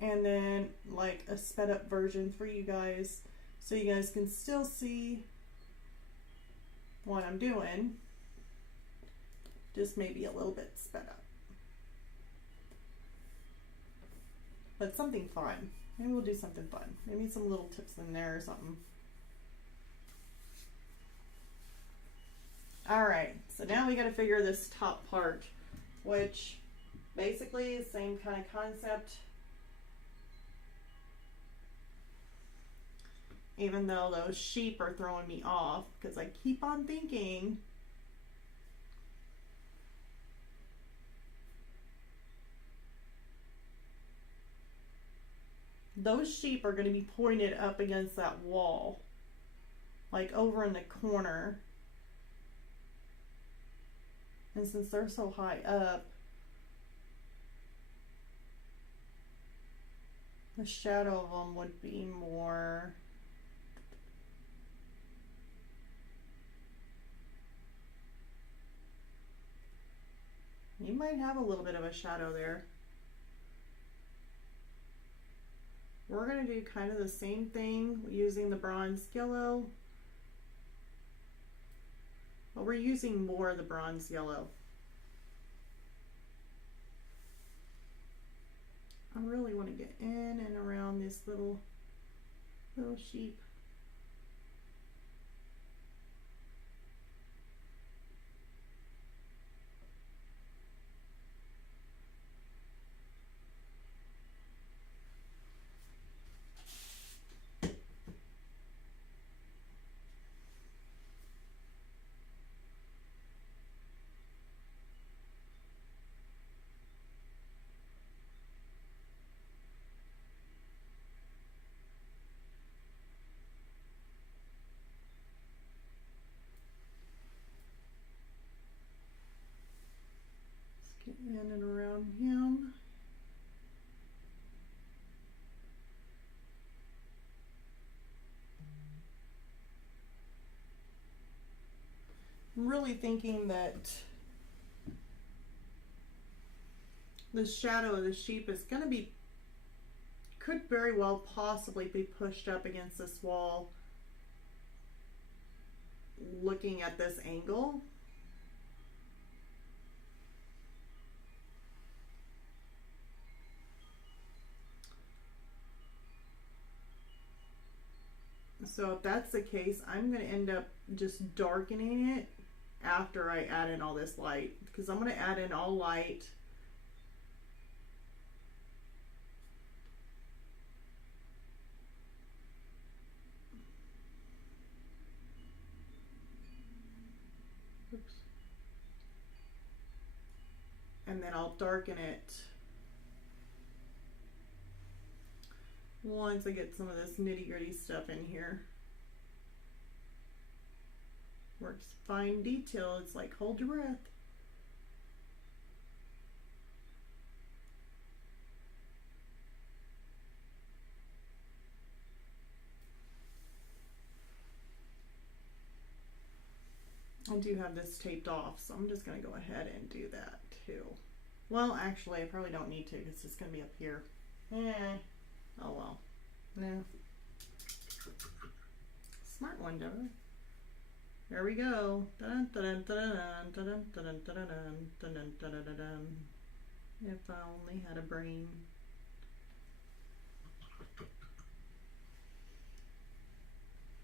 and then like a sped up version for you guys, so you guys can still see what I'm doing, just maybe a little bit sped up, but something fun. Maybe we'll do something fun, maybe some little tips in there or something. All right, so now we got to figure this top part, which basically is the same kind of concept, even though those sheep are throwing me off because I keep on thinking those sheep are going to be pointed up against that wall, like over in the corner. And since they're so high up, the shadow of them would be more, you might have a little bit of a shadow there. We're going to do kind of the same thing using the bronze yellow. But we're using more of the bronze yellow. I really want to get in and around this little sheep. Get in and around him. I'm really thinking that the shadow of the sheep is going to be, could very well possibly be pushed up against this wall looking at this angle. So if that's the case, I'm going to end up just darkening it after I add in all this light, because I'm going to add in all light. Oops. And then I'll darken it once I get some of this nitty-gritty stuff in here. Works fine detail. It's like, hold your breath. I do have this taped off, so I'm just going to go ahead and do that too. Well, actually, I probably don't need to because it's going to be up here. Oh well. No. Smart one, Deborah. There we go. Dun, dun, dun, dun, dun, dun, dun, dun, dun, dun, dun, dun, dun, dun. If I only had a brain.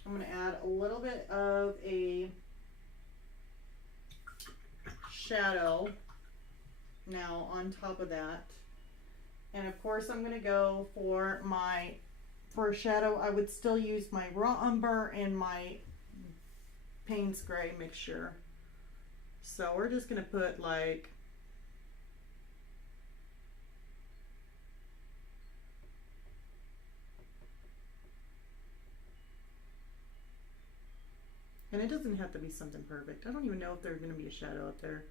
I'm going to add a little bit of a shadow now on top of that. And of course I'm going to go for for a shadow, I would still use my raw umber and my Payne's Gray mixture. So we're just going to put like, and it doesn't have to be something perfect. I don't even know if there's going to be a shadow up there.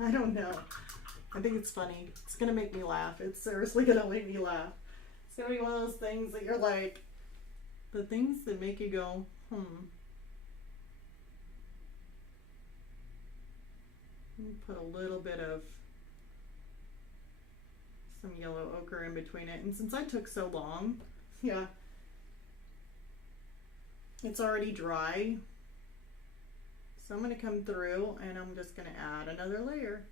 I don't know. I think it's funny. It's gonna make me laugh. It's seriously gonna make me laugh. It's gonna be one of those things that you're like, the things that make you go, Put a little bit of some yellow ochre in between it. And since I took so long, yeah, it's already dry. So I'm going to come through and I'm just going to add another layer.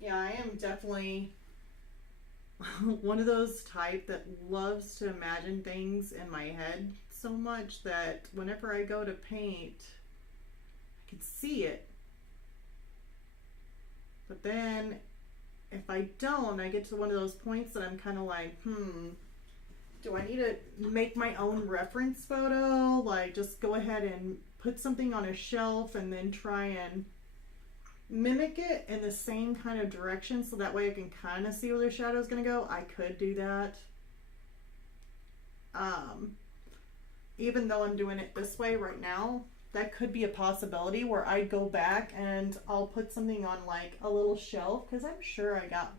Yeah, I am definitely one of those type that loves to imagine things in my head so much that whenever I go to paint, I can see it. But then if I don't, I get to one of those points that I'm kind of like, do I need to make my own reference photo? Like, just go ahead and put something on a shelf and then try and mimic it in the same kind of direction so that way I can kind of see where the shadow is going to go. I could do that. Even though I'm doing it this way right now, that could be a possibility where I go back and I'll put something on like a little shelf, because I'm sure I got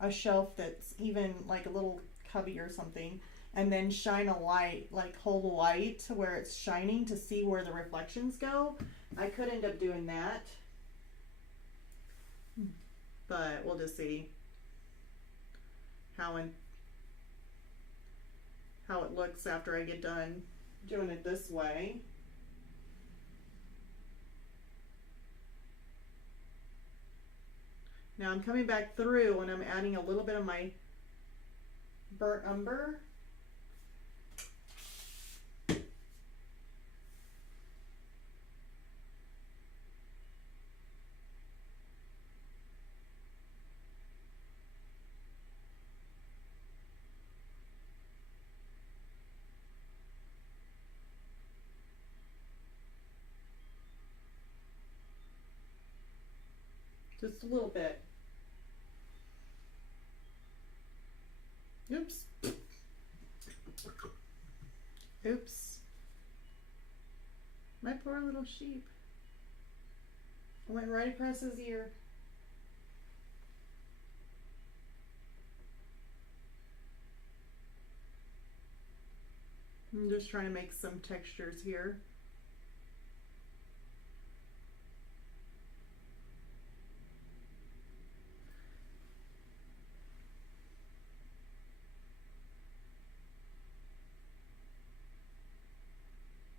a shelf that's even like a little cubby or something, and then shine a light, like hold a light to where it's shining to see where the reflections go. I could end up doing that. But we'll just see how it looks after I get done doing it this way. Now I'm coming back through and I'm adding a little bit of my burnt umber. Just a little bit. Oops. Oops. My poor little sheep. I went right across his ear. I'm just trying to make some textures here.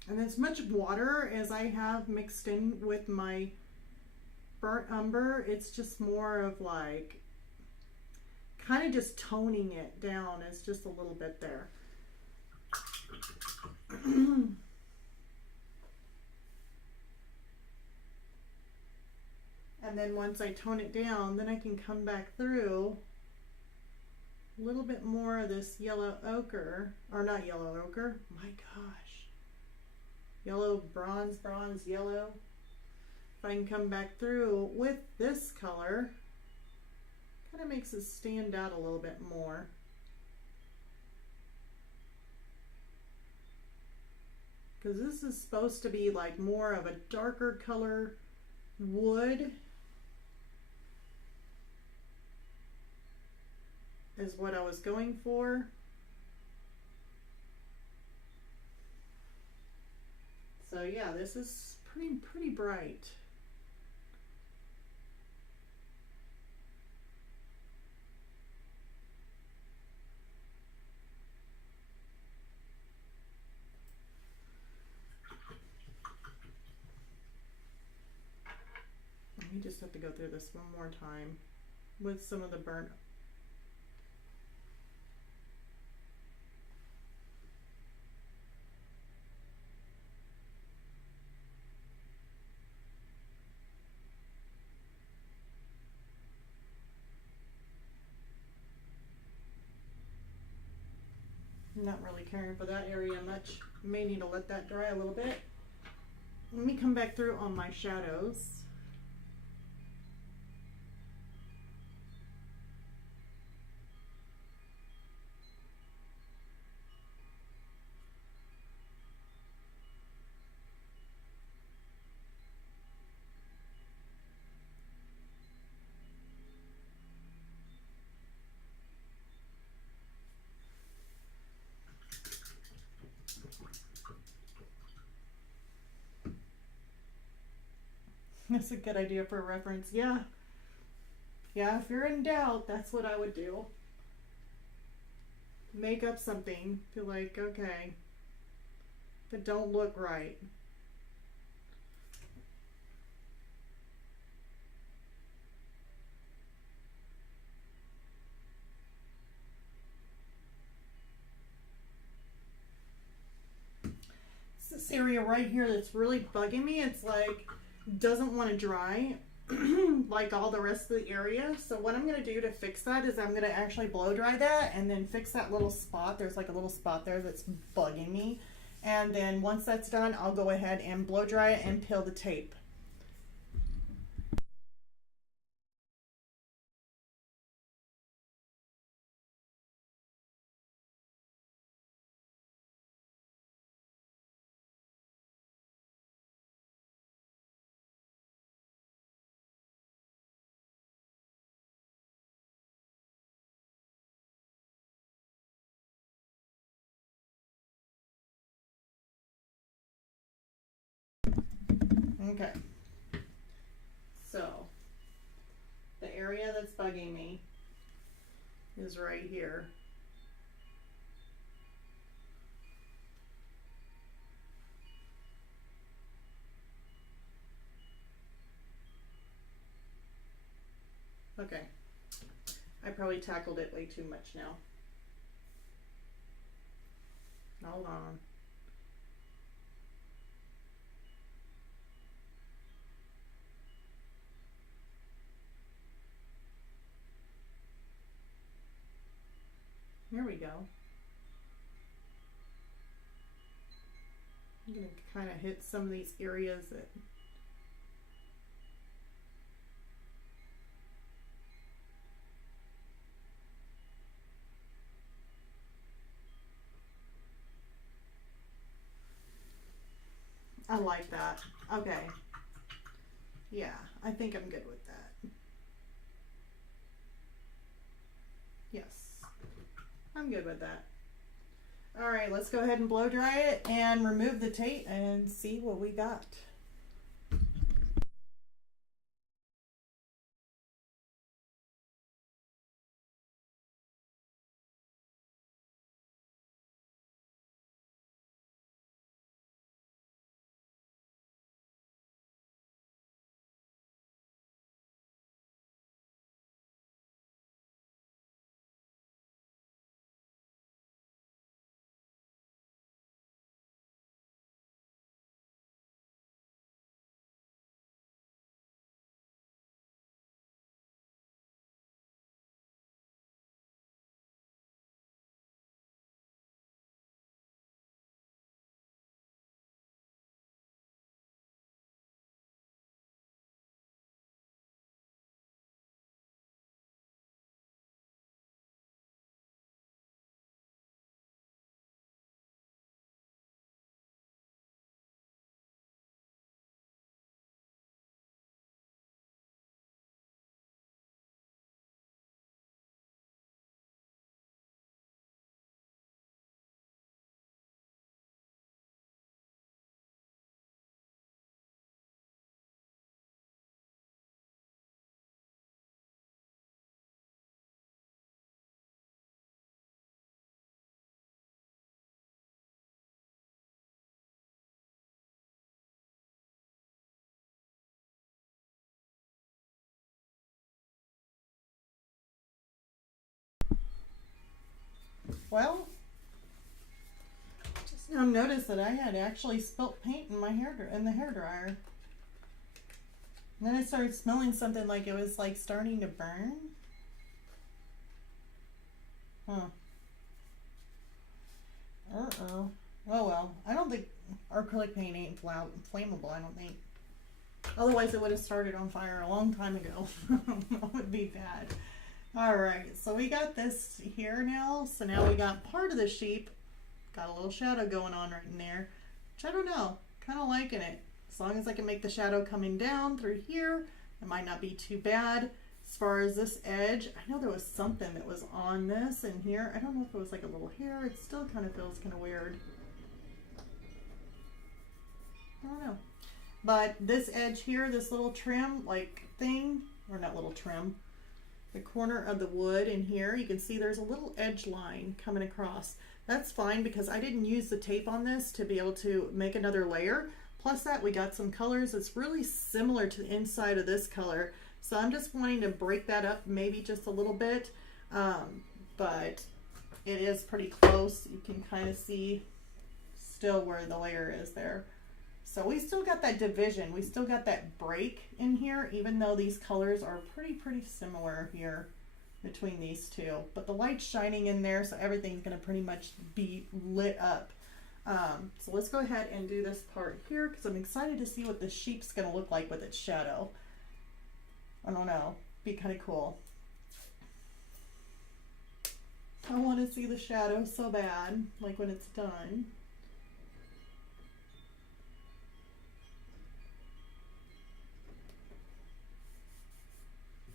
And as much water as I have mixed in with my burnt umber, it's just more of like kind of just toning it down. It's just a little bit there. And then once I tone it down, then I can come back through a little bit more of this yellow ochre, or not yellow ochre, my gosh, yellow bronze, bronze yellow. If I can come back through with this color, kind of makes it stand out a little bit more. Because this is supposed to be like more of a darker color wood is what I was going for. So yeah, this is pretty bright. You just have to go through this one more time with some of the burnt. I'm not really caring for that area much. May need to let that dry a little bit. Let me come back through on my shadows. That's a good idea for a reference. Yeah. Yeah, if you're in doubt, that's what I would do. Make up something. Feel like, okay, if it don't look right. It's this area right here that's really bugging me. It's like, doesn't want to dry like all the rest of the area. So what I'm going to do to fix that is I'm going to actually blow dry that and then fix that little spot. There's like a little spot there that's bugging me. And then once that's done, I'll go ahead and blow dry it and peel the tape. Okay. So the area that's bugging me is right here. Okay. I probably tackled it way too much now. Hold on. There we go. I'm going to kind of hit some of these areas that I like that. Okay. Yeah, I think I'm good with that. Yes, I'm good with that. All right, let's go ahead and blow dry it and remove the tape and see what we got. Well, just now noticed that I had actually spilt paint in my in the hairdryer. And then I started smelling something like it was like starting to burn. Huh. Uh-oh. Oh well. I don't think acrylic paint ain't flammable, I don't think. Otherwise it would have started on fire a long time ago. That would be bad. Alright, so we got this here now. So now we got part of the sheep. Got a little shadow going on right in there. Which I don't know. Kind of liking it. As long as I can make the shadow coming down through here, it might not be too bad. As far as this edge, I know there was something that was on this and here. I don't know if it was like a little hair. It still kind of feels kind of weird. I don't know. But this edge here, this little trim like thing, or not little trim, the corner of the wood in here, you can see there's a little edge line coming across. That's fine because I didn't use the tape on this to be able to make another layer. Plus that we got some colors that's really similar to the inside of this color. So I'm just wanting to break that up maybe just a little bit. But it is pretty close. You can kind of see still where the layer is there. So we still got that division. We still got that break in here, even though these colors are pretty similar here between these two. But the light's shining in there, so everything's going to pretty much be lit up. So let's go ahead and do this part here because I'm excited to see what the sheep's going to look like with its shadow. I don't know. Be kind of cool. I want to see the shadow so bad, like when it's done.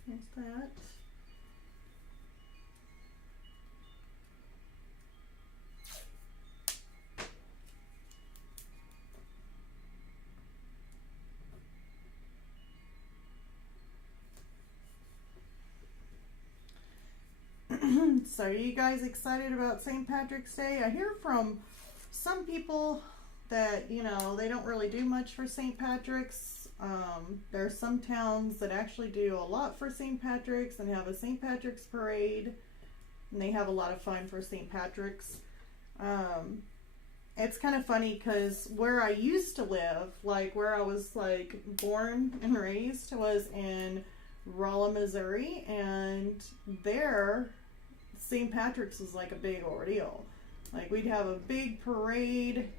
There's that. So are you guys excited about St. Patrick's Day? I hear from some people that, you know, they don't really do much for St. Patrick's. There are some towns that actually do a lot for St. Patrick's and have a St. Patrick's parade. And they have a lot of fun for St. Patrick's. It's kind of funny because where I used to live, like where I was like born and raised, was in Rolla, Missouri, and there St. Patrick's was like a big ordeal. Like we'd have a big parade.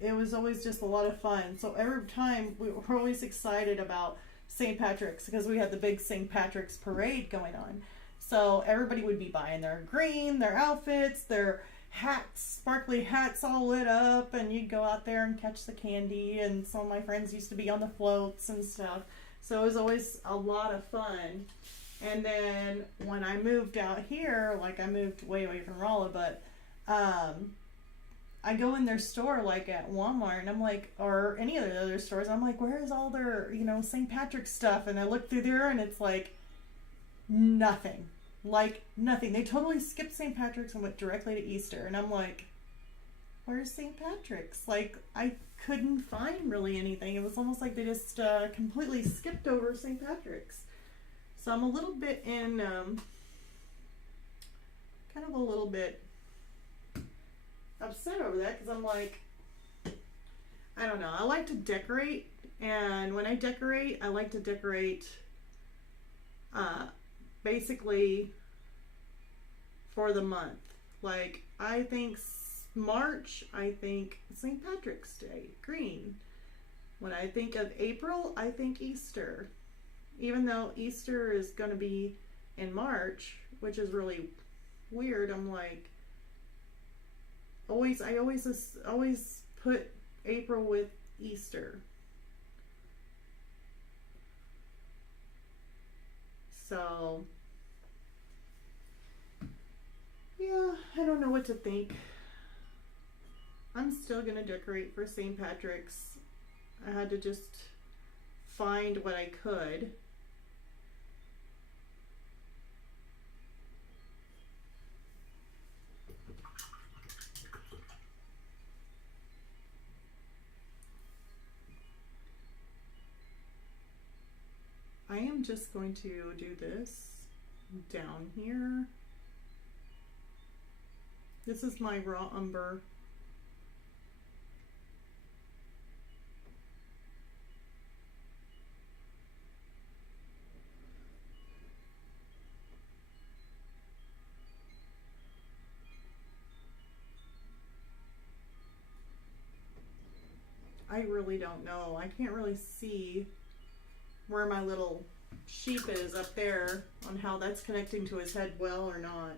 It was always just a lot of fun. So every time we were always excited about St. Patrick's because we had the big St. Patrick's parade going on. So everybody would be buying their green, their outfits, their hats, sparkly hats all lit up, and you'd go out there and catch the candy, and some of my friends used to be on the floats and stuff. So it was always a lot of fun. And then when I moved out here, like I moved way away from Rolla, but I go in their store like at Walmart and I'm like, or any of the other stores, I'm like, where is all their, you know, St. Patrick's stuff? And I look through there and it's like nothing. Like nothing. They totally skipped St. Patrick's and went directly to Easter. And I'm like, where's St. Patrick's? Like I couldn't find really anything. It was almost like they just completely skipped over St. Patrick's. So I'm a little bit in, kind of a little bit upset over that because I'm like, I don't know. I like to decorate, and when I decorate, I like to decorate basically for the month. Like I think March, I think St. Patrick's Day, green. When I think of April, I think Easter. Even though Easter is going to be in March, which is really weird, I'm like, I always put April with Easter. So, yeah, I don't know what to think. I'm still going to decorate for St. Patrick's. I had to just find what I could. I am just going to do this down here This is my raw umber. I really don't know. I can't really see where my little sheep is up there on how that's connecting to his head well or not.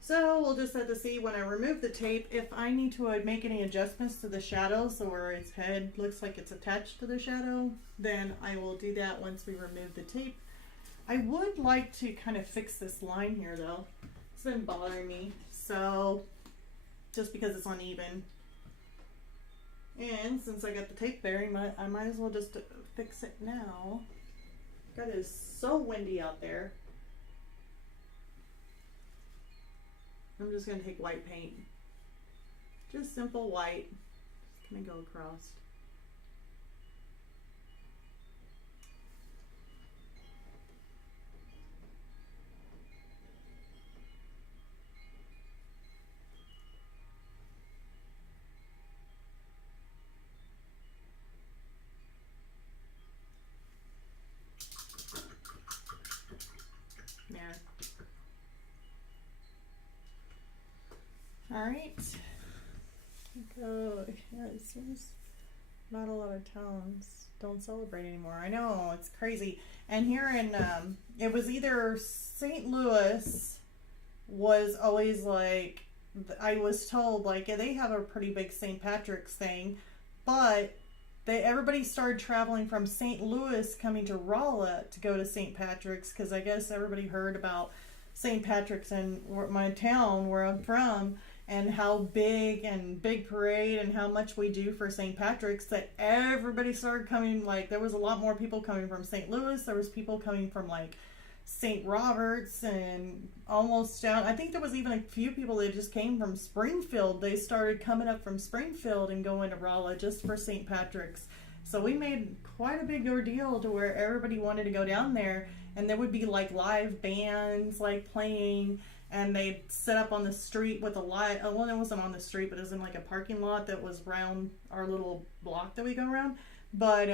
So we'll just have to see when I remove the tape if I need to make any adjustments to the shadow so where its head looks like it's attached to the shadow, then I will do that once we remove the tape. I would like to kind of fix this line here though. It's been bothering me. So just because it's uneven. And since I got the tape there, I might as well just fix it now. God, it is so windy out there. I'm just going to take white paint. Just simple white. Just going to go across. There. All right. Go. Yeah, it seems not a lot of towns don't celebrate anymore. I know, it's crazy. And here in it was either St. Louis was always like, I was told like they have a pretty big St. Patrick's thing, but everybody started traveling from St. Louis coming to Rolla to go to St. Patrick's because I guess everybody heard about St. Patrick's in my town where I'm from and how big parade and how much we do for St. Patrick's that everybody started coming. Like there was a lot more people coming from St. Louis. There was people coming from like St. Roberts and almost down. I think there was even a few people that just came from Springfield. They started coming up from Springfield and going to Rolla just for St. Patrick's. So we made quite a big ordeal to where everybody wanted to go down there, and there would be like live bands like playing, and they'd set up on the street with a light. Well, it wasn't on the street, but it was in like a parking lot that was around our little block that we go around. But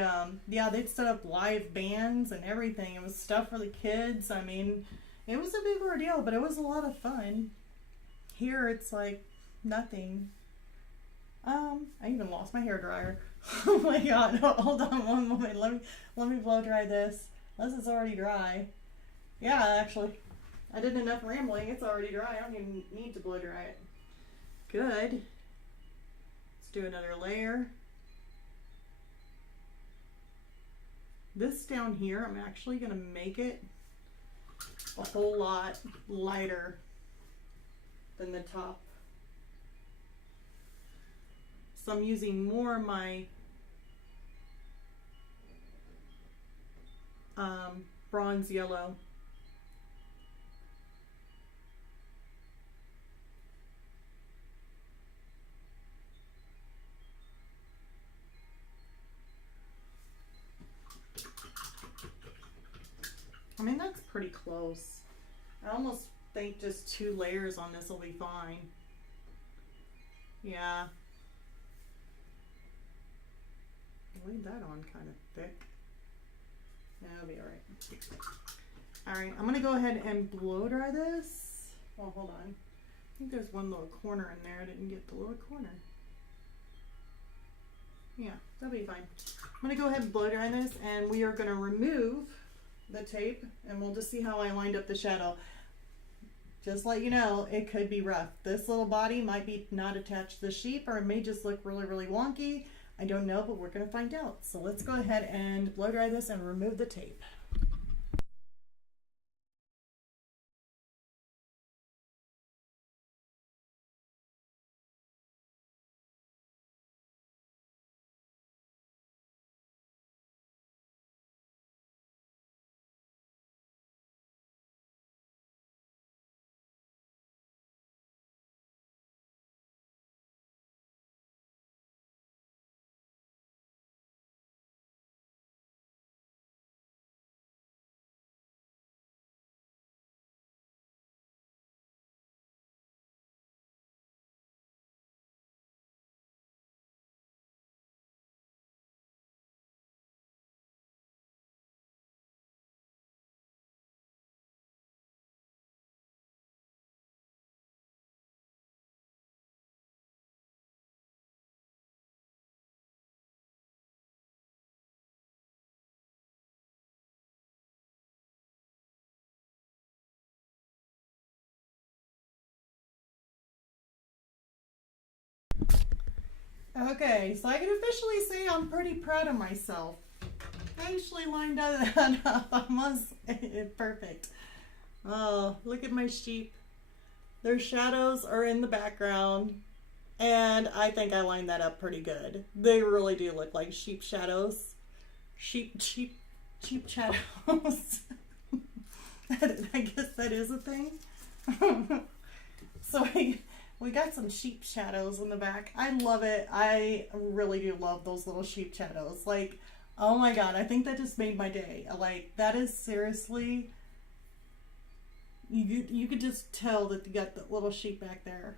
yeah, they'd set up live bands and everything. It was stuff for the kids. I mean, it was a big ordeal, but it was a lot of fun. Here it's like nothing. I even lost my hair dryer. Oh my god! Hold on one moment. Let me blow dry this. Unless it's already dry. Yeah, actually, I did enough rambling. It's already dry. I don't even need to blow dry it. Good. Let's do another layer. This down here, I'm actually going to make it a whole lot lighter than the top. So I'm using more of my bronze yellow. I mean, that's pretty close. I almost think just 2 layers on this will be fine. Yeah. Laid that on kind of thick. That'll be alright. Alright, I'm going to go ahead and blow dry this. Well, hold on. I think there's one little corner in there. I didn't get the little corner. Yeah, that'll be fine. I'm going to go ahead and blow dry this, and we are going to remove the tape, and we'll just see how I lined up the shadow. Just let you know, it could be rough. This little body might be not attached to the sheep, or it may just look really, really wonky. I don't know, but we're going to find out. So let's go ahead and blow dry this and remove the tape. Okay, so I can officially say I'm pretty proud of myself. I actually lined that up almost perfect. Oh, look at my sheep. Their shadows are in the background, and I think I lined that up pretty good. They really do look like sheep shadows. Sheep shadows. I guess that is a thing. So we got some sheep shadows in the back. I love it. I really do love those little sheep shadows. Like, oh my god, I think that just made my day. Like, that is seriously, you could just tell that you got the little sheep back there.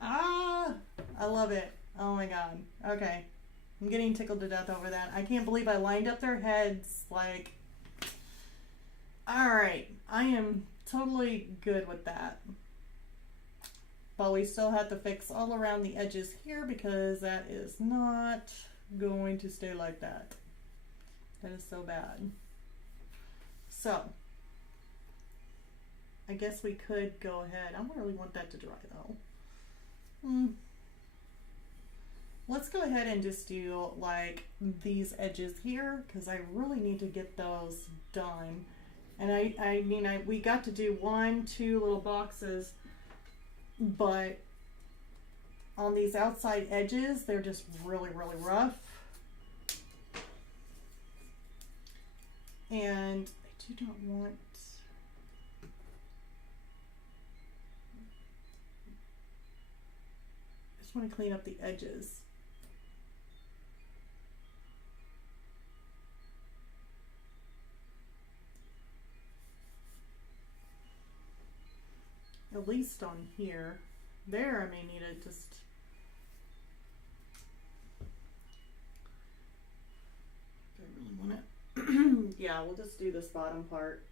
Ah, I love it. Oh my god. Okay. I'm getting tickled to death over that. I can't believe I lined up their heads. Like, alright. I am totally good with that. But we still have to fix all around the edges here because that is not going to stay like that. That is so bad. So, I guess we could go ahead. I don't really want that to dry though. Let's go ahead and just do like these edges here because I really need to get those done. And I mean, we got to do 1, 2 little boxes, but on these outside edges, they're just really, really rough. And I do not want, I just want to clean up the edges. At least on here. There I may need to just, I really want it. Yeah, we'll just do this bottom part.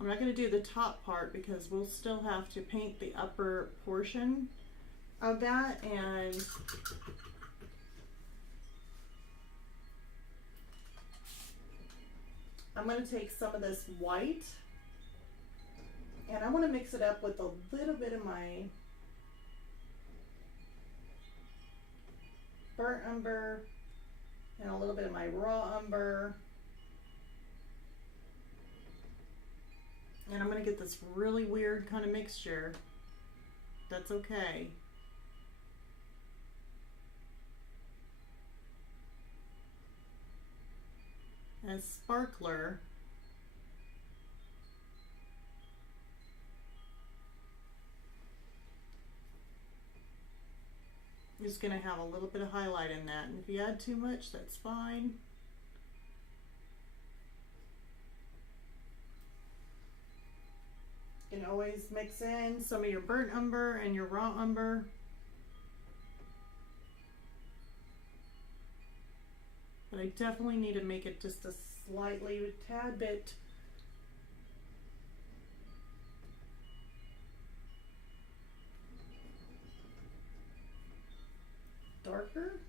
I'm not going to do the top part because we'll still have to paint the upper portion of that, and I'm going to take some of this white and I want to mix it up with a little bit of my burnt umber and a little bit of my raw umber. And I'm going to get this really weird kind of mixture. That's okay. And sparkler. Just going to have a little bit of highlight in that. And if you add too much, that's fine. You can always mix in some of your burnt umber and your raw umber. But I definitely need to make it just a tad bit darker.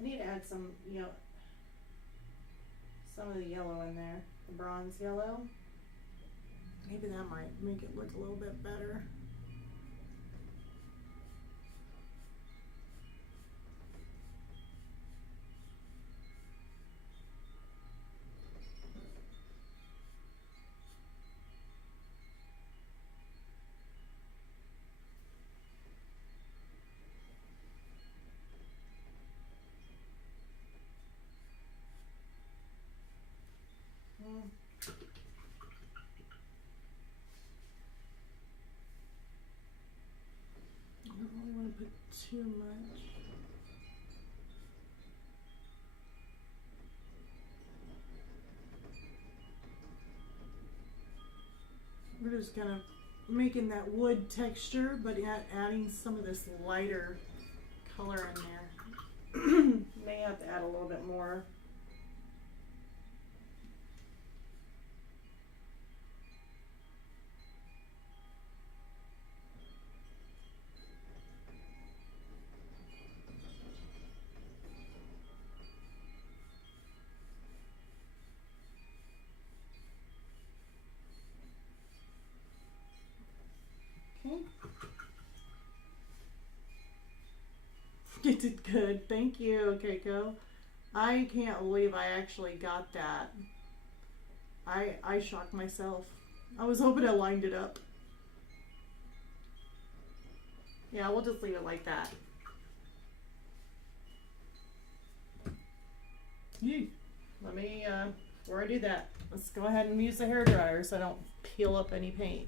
I need to add some, some of the yellow in there. The bronze yellow. Maybe that might make it look a little bit better. I don't really want to put too much. We're just kind of making that wood texture, but adding some of this lighter color in there. May have to add a little bit more. It did good. Thank you, Keiko. I can't believe I actually got that. I shocked myself. I was hoping I lined it up. Yeah, we'll just leave it like that. Let me, before I do that, let's go ahead and use the hairdryer so I don't peel up any paint.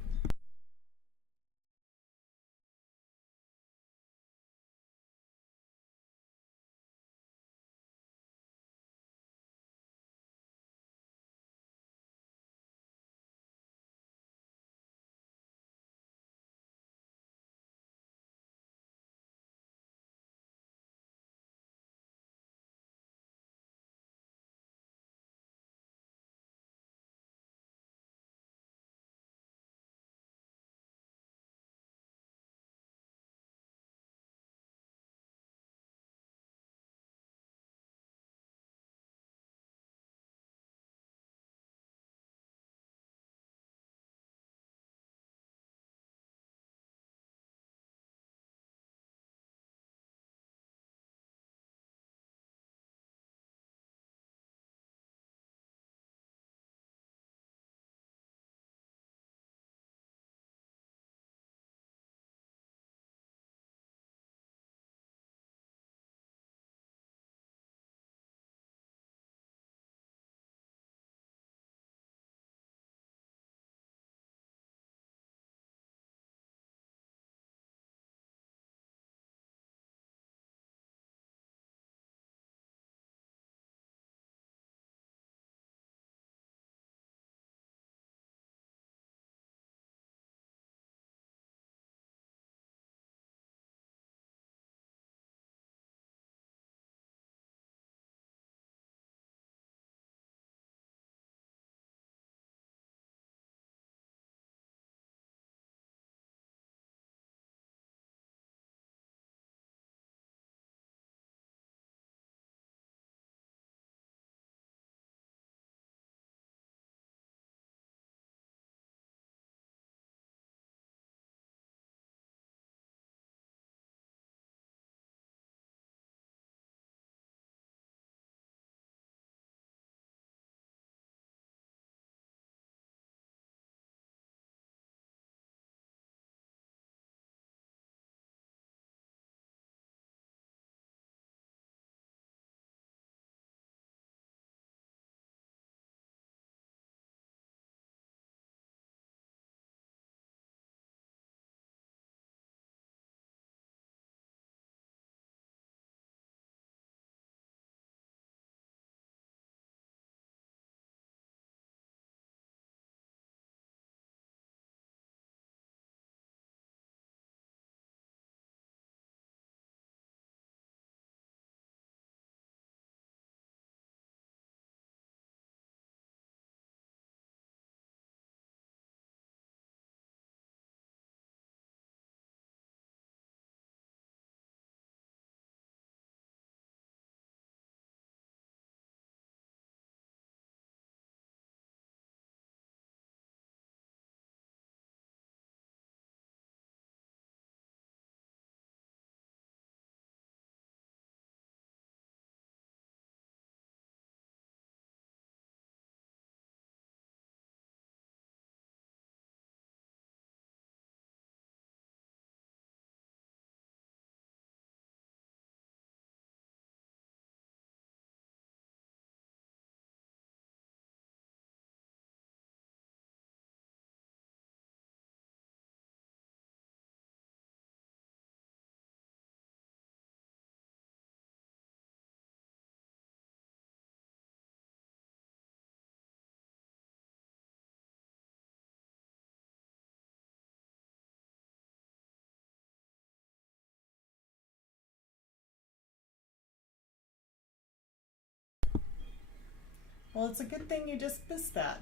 Well, it's a good thing you just missed that.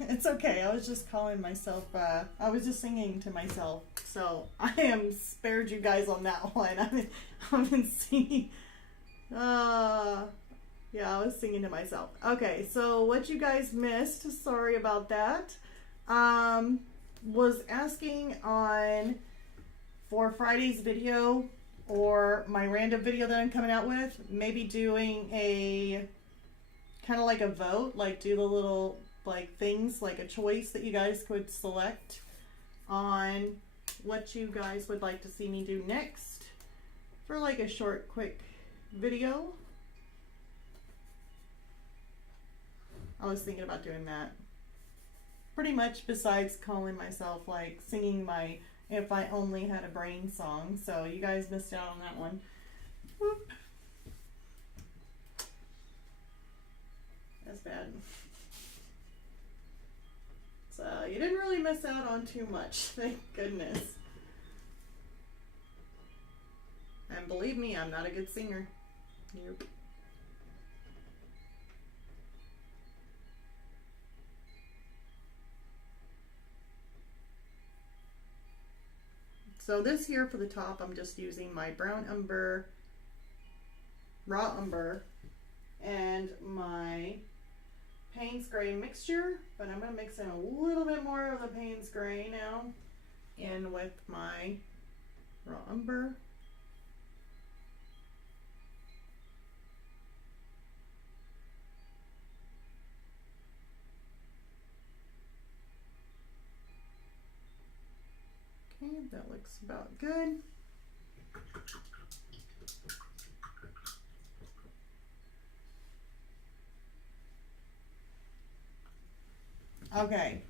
It's okay. I was just calling myself, I was just singing to myself. So I am spared you guys on that one. I've been singing. Yeah, I was singing to myself. Okay, so what you guys missed, sorry about that, was asking on, for Friday's video, or my random video that I'm coming out with, maybe doing a kind of like a vote, like do the little like things, like a choice that you guys could select on what you guys would like to see me do next for like a short, quick video. I was thinking about doing that. Pretty much besides calling myself like singing my If I Only Had a Brain song. So you guys missed out on that one. Whoop. That's bad. So you didn't really miss out on too much, thank goodness. And believe me, I'm not a good singer. Nope. So this here for the top, I'm just using my brown umber, raw umber, and my Payne's Gray mixture, but I'm going to mix in a little bit more of the Payne's Gray now in with my raw umber. Okay, that looks about good. Okay,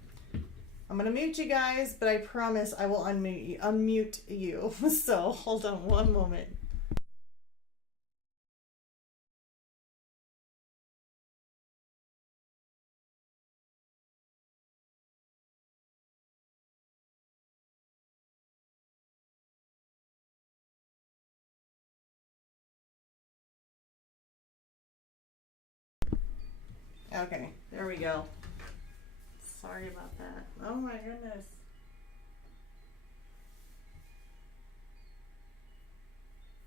I'm gonna mute you guys, but I promise I will unmute you. So hold on one moment. Okay, there we go. Sorry about that. Oh my goodness.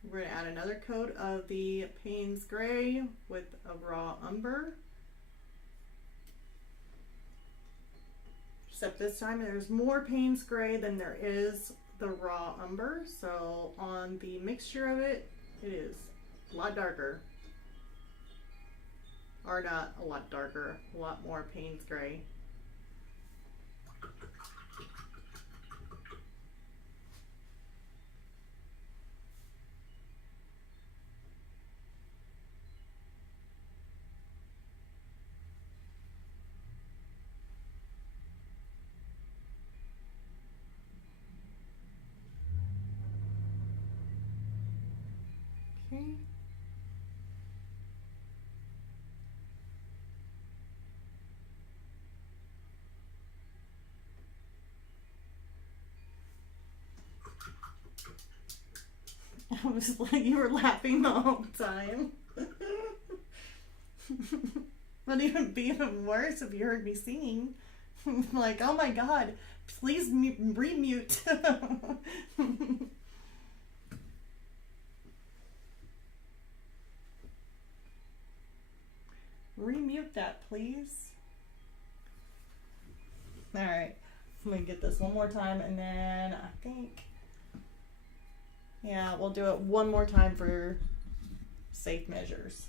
We're going to add another coat of the Payne's Gray with a raw umber. Except this time there's more Payne's Gray than there is the raw umber. So on the mixture of it, it is a lot darker. Or not a lot darker, a lot more Payne's Gray. Okay. I was like, you were laughing the whole time. That'd even be even worse if you heard me singing. Like, oh my god, please remute. Remute that, please. Alright, let me get this one more time, and then I think, yeah, we'll do it one more time for safe measures.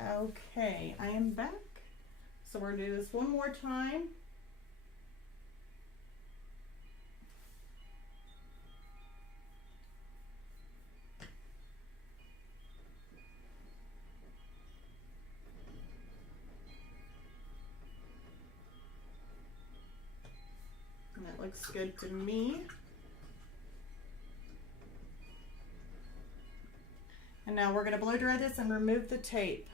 Okay, I am back. So we're gonna do this one more time. And that looks good to me. And now we're gonna blow dry this and remove the tape.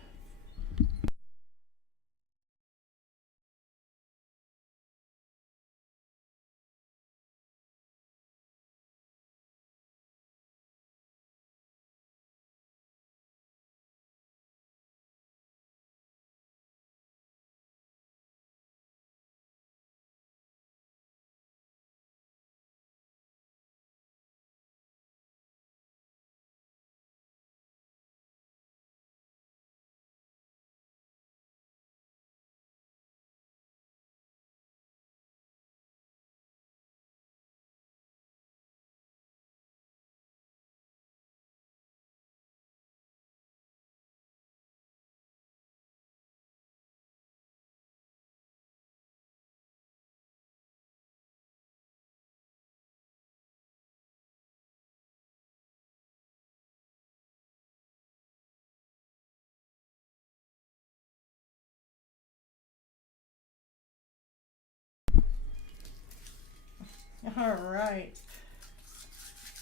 All right.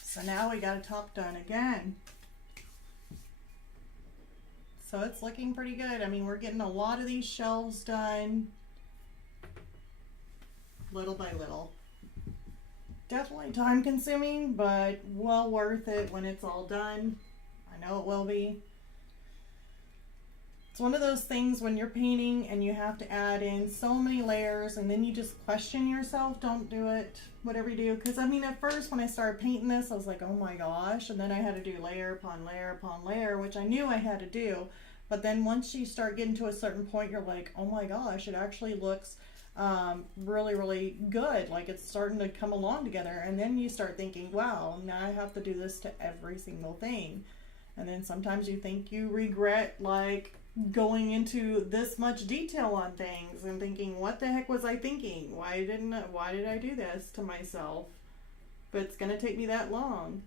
So now we got a top done again. So it's looking pretty good. I mean, we're getting a lot of these shelves done little by little. Definitely time consuming, but well worth it when it's all done. I know it will be. It's one of those things when you're painting and you have to add in so many layers and then you just question yourself. Don't do it, whatever you do. Because I mean, at first when I started painting this, I was like, oh my gosh. And then I had to do layer upon layer upon layer, which I knew I had to do. But then once you start getting to a certain point, you're like, oh my gosh, it actually looks really, really good. Like it's starting to come along together. And then you start thinking, wow, now I have to do this to every single thing. And then sometimes you think you regret like going into this much detail on things and thinking, what the heck was I thinking? Why did I do this to myself? But it's going to take me that long.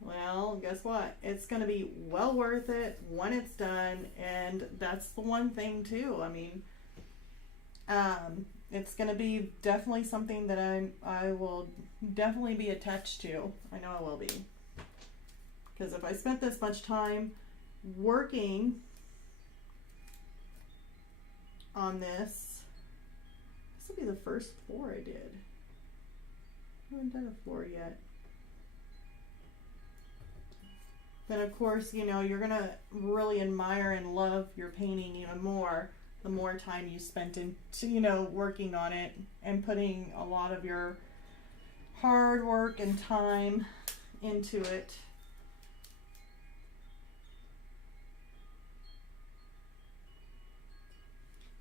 Well, guess what? It's going to be well worth it when it's done. And that's the one thing too. I mean, it's going to be definitely something that I will definitely be attached to. I know I will be. Because if I spent this much time working on this will be the first floor I did. I haven't done a floor yet. Then of course, you know, you're gonna really admire and love your painting even more the more time you spent into, you know, working on it and putting a lot of your hard work and time into it.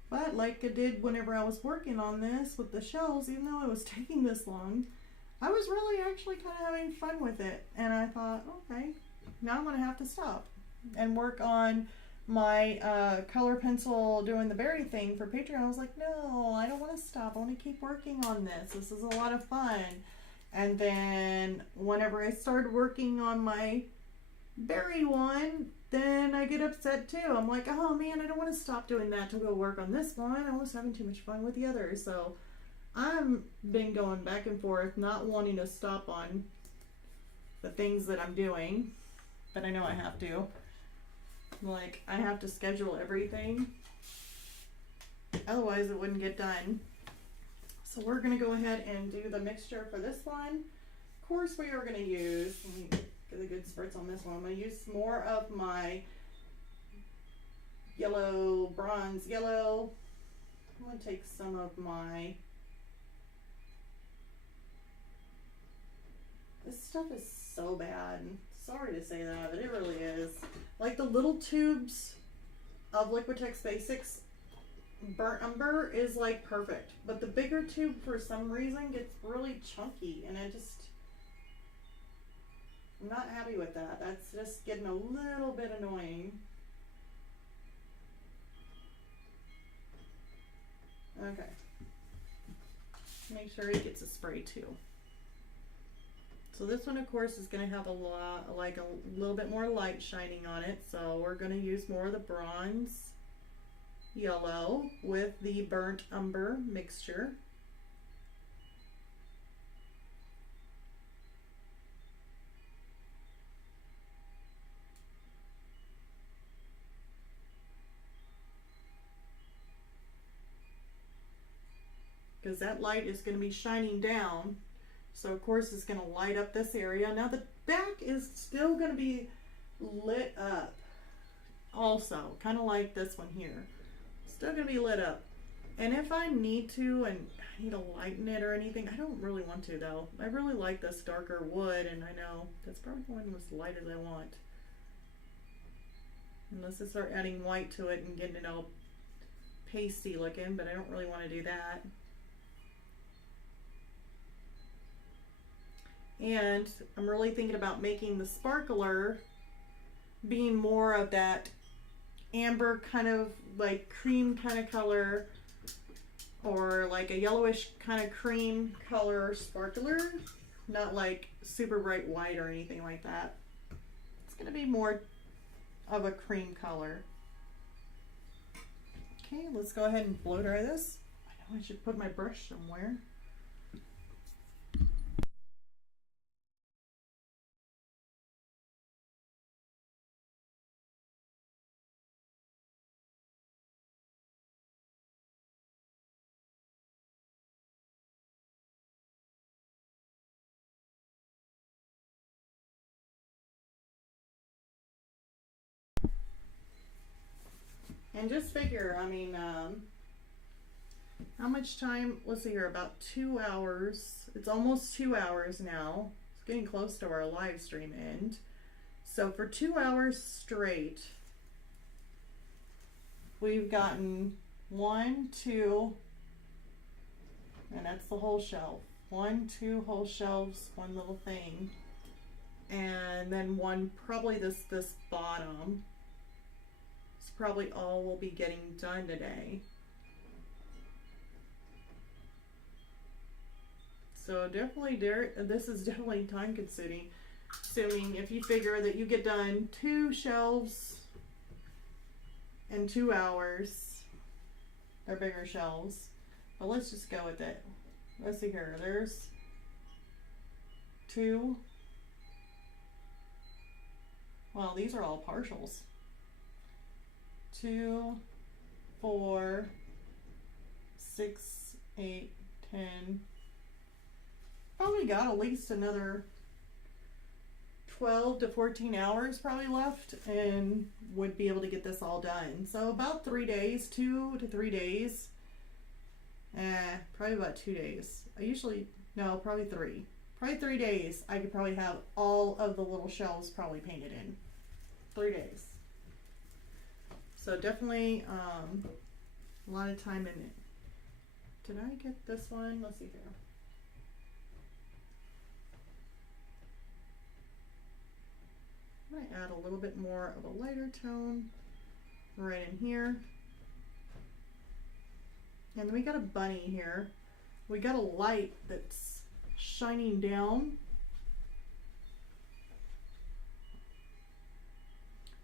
But like I did whenever I was working on this with the shelves, even though it was taking this long, I was really actually kind of having fun with it. And I thought, okay, now I'm going to have to stop and work on my color pencil doing the berry thing for Patreon. I was like, no, I don't want to stop. I want to keep working on this. This is a lot of fun. And then whenever I started working on my berry one, then I get upset too. I'm like, oh man, I don't want to stop doing that to go work on this one. I was having too much fun with the others. So I've been going back and forth, not wanting to stop on the things that I'm doing, but I know I have to. Like, I have to schedule everything, otherwise it wouldn't get done. So we're going to go ahead and do the mixture for this one. Of course, we are going to use, let me get the good spritz on this one. I'm going to use more of my yellow, bronze yellow. I'm going to take some of my, this stuff is so bad. Sorry to say that, but it really is. Like the little tubes of Liquitex Basics burnt umber is like perfect, but the bigger tube for some reason gets really chunky, and I'm not happy with that. That's just getting a little bit annoying. Okay. Make sure it gets a spray too. So this one, of course, is going to have a little bit more light shining on it. So we're going to use more of the bronze yellow with the burnt umber mixture. Because that light is going to be shining down. So of course it's going to light up this area. Now the back is still going to be lit up also, kind of like this one here. Still going to be lit up. And if I need to, and I need to lighten it or anything, I don't really want to though. I really like this darker wood, and I know that's probably going as light as I want. Unless I start adding white to it and getting it all pasty looking, but I don't really want to do that. And I'm really thinking about making the sparkler being more of that amber kind of like cream kind of color, or like a yellowish kind of cream color sparkler, not like super bright white or anything like that. It's going to be more of a cream color. Okay, let's go ahead and blow dry this. I know I should put my brush somewhere. And just figure, I mean, how much time? Let's see here, about 2 hours. It's almost 2 hours now. It's getting close to our live stream end. So for 2 hours straight, we've gotten 1, 2, and that's the whole shelf. 1, 2 whole shelves, one little thing. And then one, probably this bottom. It's probably all we'll be getting done today. So definitely this is definitely time consuming. Assuming if you figure that you get done 2 shelves in 2 hours, they're bigger shelves. But let's just go with it. Let's see here. There's 2. Well, these are all partials. 2, 4, 6, 8, 10. Probably got at least another 12 to 14 hours probably left and would be able to get this all done. So about 3 days, 2 to 3 days. Probably about 2 days. No, probably 3. Probably 3 days. I could probably have all of the little shelves probably painted in. 3 days. So definitely a lot of time in it. Did I get this one? Let's see here. I'm going to add a little bit more of a lighter tone right in here. And then we got a bunny here. We got a light that's shining down.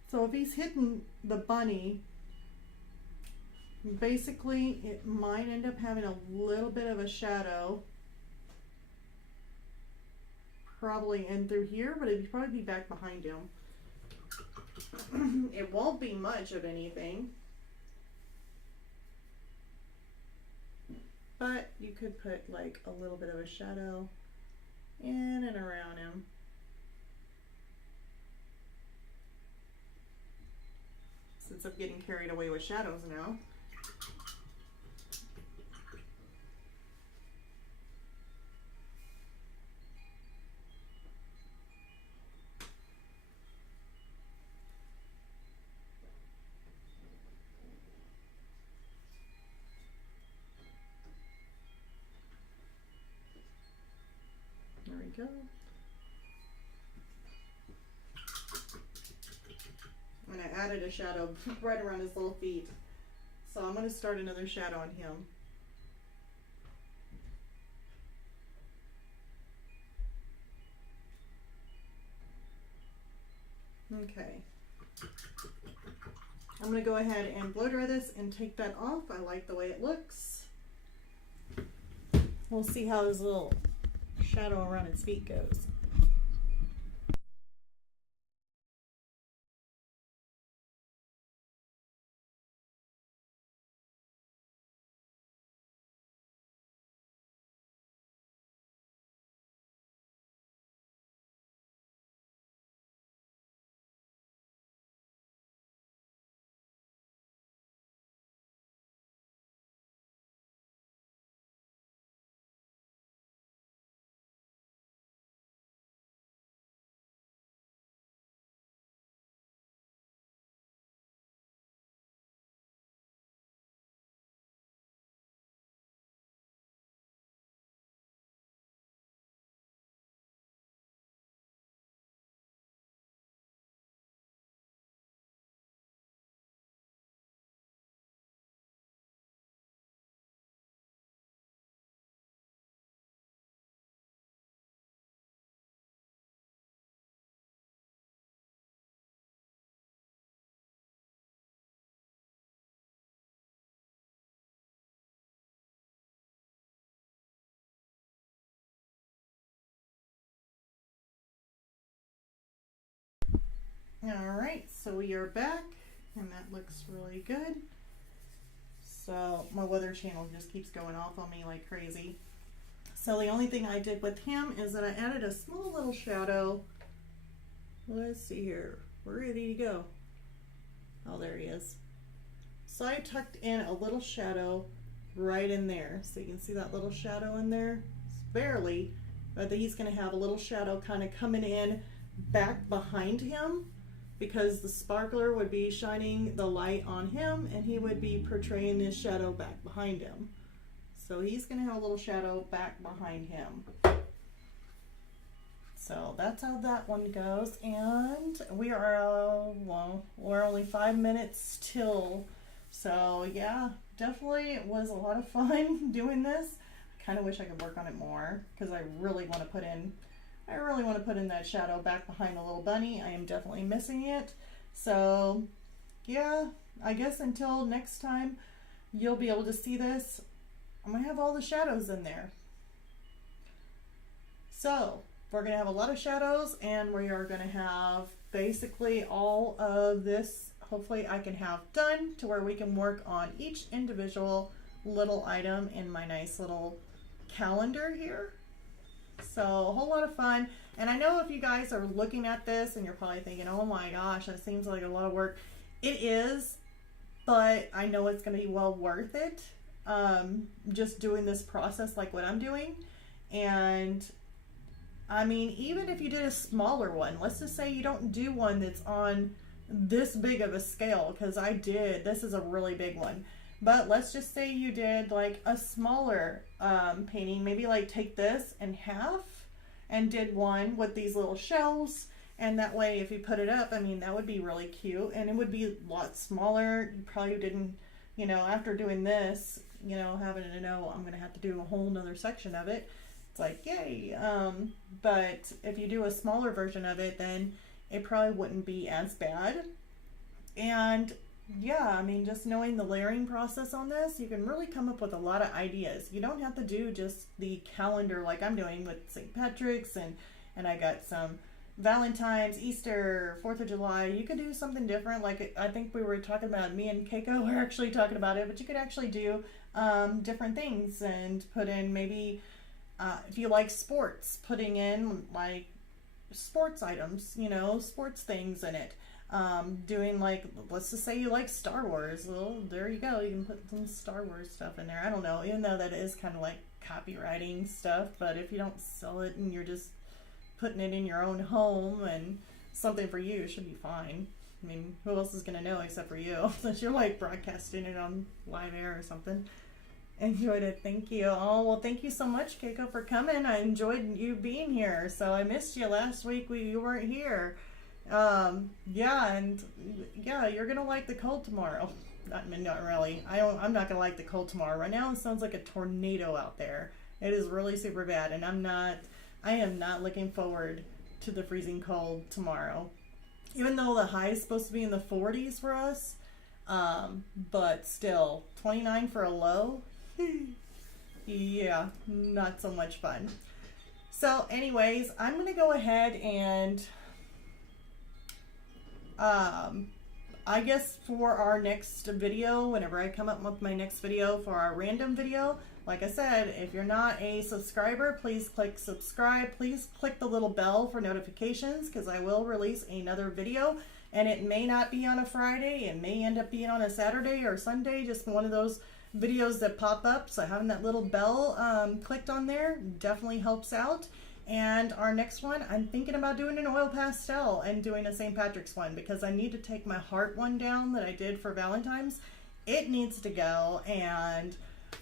So if he's hitting the bunny, basically it might end up having a little bit of a shadow. Probably in through here, but it'd probably be back behind him. It won't be much of anything. But you could put like a little bit of a shadow in and around him. Since I'm getting carried away with shadows now. There we go. And I added a shadow right around his little feet. So I'm going to start another shadow on him. Okay. I'm going to go ahead and blow dry this and take that off. I like the way it looks. We'll see how his little shadow around his feet goes. Alright, so we are back, and that looks really good. So my weather channel just keeps going off on me like crazy. So the only thing I did with him is that I added a small little shadow. Let's see here. Where did he go? Oh, there he is. So I tucked in a little shadow right in there. So you can see that little shadow in there? It's barely, but he's going to have a little shadow kind of coming in back behind him, because the sparkler would be shining the light on him and he would be portraying his shadow back behind him. So he's going to have a little shadow back behind him. So that's how that one goes. And we are, well, we're only 5 minutes till. So yeah, definitely it was a lot of fun doing this. I kind of wish I could work on it more, because I really want to put in that shadow back behind the little bunny. I am definitely missing it. So yeah, I guess until next time you'll be able to see this, I'm going to have all the shadows in there. So we're going to have a lot of shadows, and we are going to have basically all of this, hopefully I can have done to where we can work on each individual little item in my nice little calendar here. So a whole lot of fun. And I know if you guys are looking at this and you're probably thinking, oh my gosh, that seems like a lot of work. It is, but I know it's going to be well worth it. Just doing this process like what I'm doing. And I mean, even if you did a smaller one, let's just say you don't do one that's on this big of a scale, because I did, this is a really big one. But let's just say you did like a smaller painting, maybe like take this in half and did one with these little shelves. And that way, if you put it up, I mean, that would be really cute, and it would be a lot smaller. You probably didn't, you know, after doing this, you know, having to know I'm going to have to do a whole nother section of it. It's like, yay. But if you do a smaller version of it, then it probably wouldn't be as bad. And yeah, I mean, just knowing the layering process on this, you can really come up with a lot of ideas. You don't have to do just the calendar like I'm doing with St. Patrick's, and I got some Valentine's, Easter, 4th of July. You could do something different. Like I think we were talking about, me and Keiko were actually talking about it, but you could actually do different things and put in maybe, if you like sports, putting in like sports items, you know, sports things in it. Doing like, let's just say you like Star Wars. Well, there you go. You can put some Star Wars stuff in there. I don't know, even though that is kind of like copywriting stuff, but if you don't sell it and you're just putting it in your own home and something for you, it should be fine. I mean, who else is going to know except for you? Since you're like broadcasting it on live air or something. Enjoyed it. Thank you. Oh, well, thank you so much, Keiko, for coming. I enjoyed you being here. So I missed you last week. You weren't here. Yeah, and yeah, you're going to like the cold tomorrow. Not really. I'm not going to like the cold tomorrow. Right now, it sounds like a tornado out there. It is really super bad, and I am not looking forward to the freezing cold tomorrow. Even though the high is supposed to be in the 40s for us, but still, 29 for a low. Yeah, not so much fun. So anyways, I'm going to go ahead and I guess for our next video, whenever I come up with my next video for our random video, like I said, if you're not a subscriber, please click subscribe. Please click the little bell for notifications, because I will release another video, and it may not be on a Friday. It may end up being on a Saturday or Sunday, just one of those videos that pop up. So having that little bell clicked on there definitely helps out. And our next one, I'm thinking about doing an oil pastel and doing a St. Patrick's one, because I need to take my heart one down that I did for Valentine's. It needs to go, and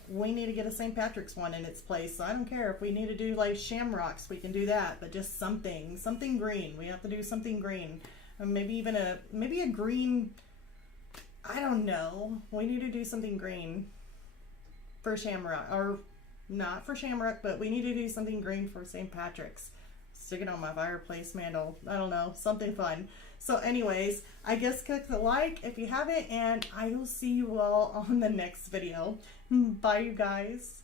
we need to get a St. Patrick's one in its place. So I don't care if we need to do like shamrocks, we can do that, but just something green. We have to do something green. Maybe even maybe a green, I don't know. We need to do something green for shamrock, or not for shamrock, but we need to do something green for St. Patrick's. Stick it on my fireplace mantle. I don't know, something fun. So anyways, I guess click the like if you haven't, and I will see you all on the next video. Bye, you guys.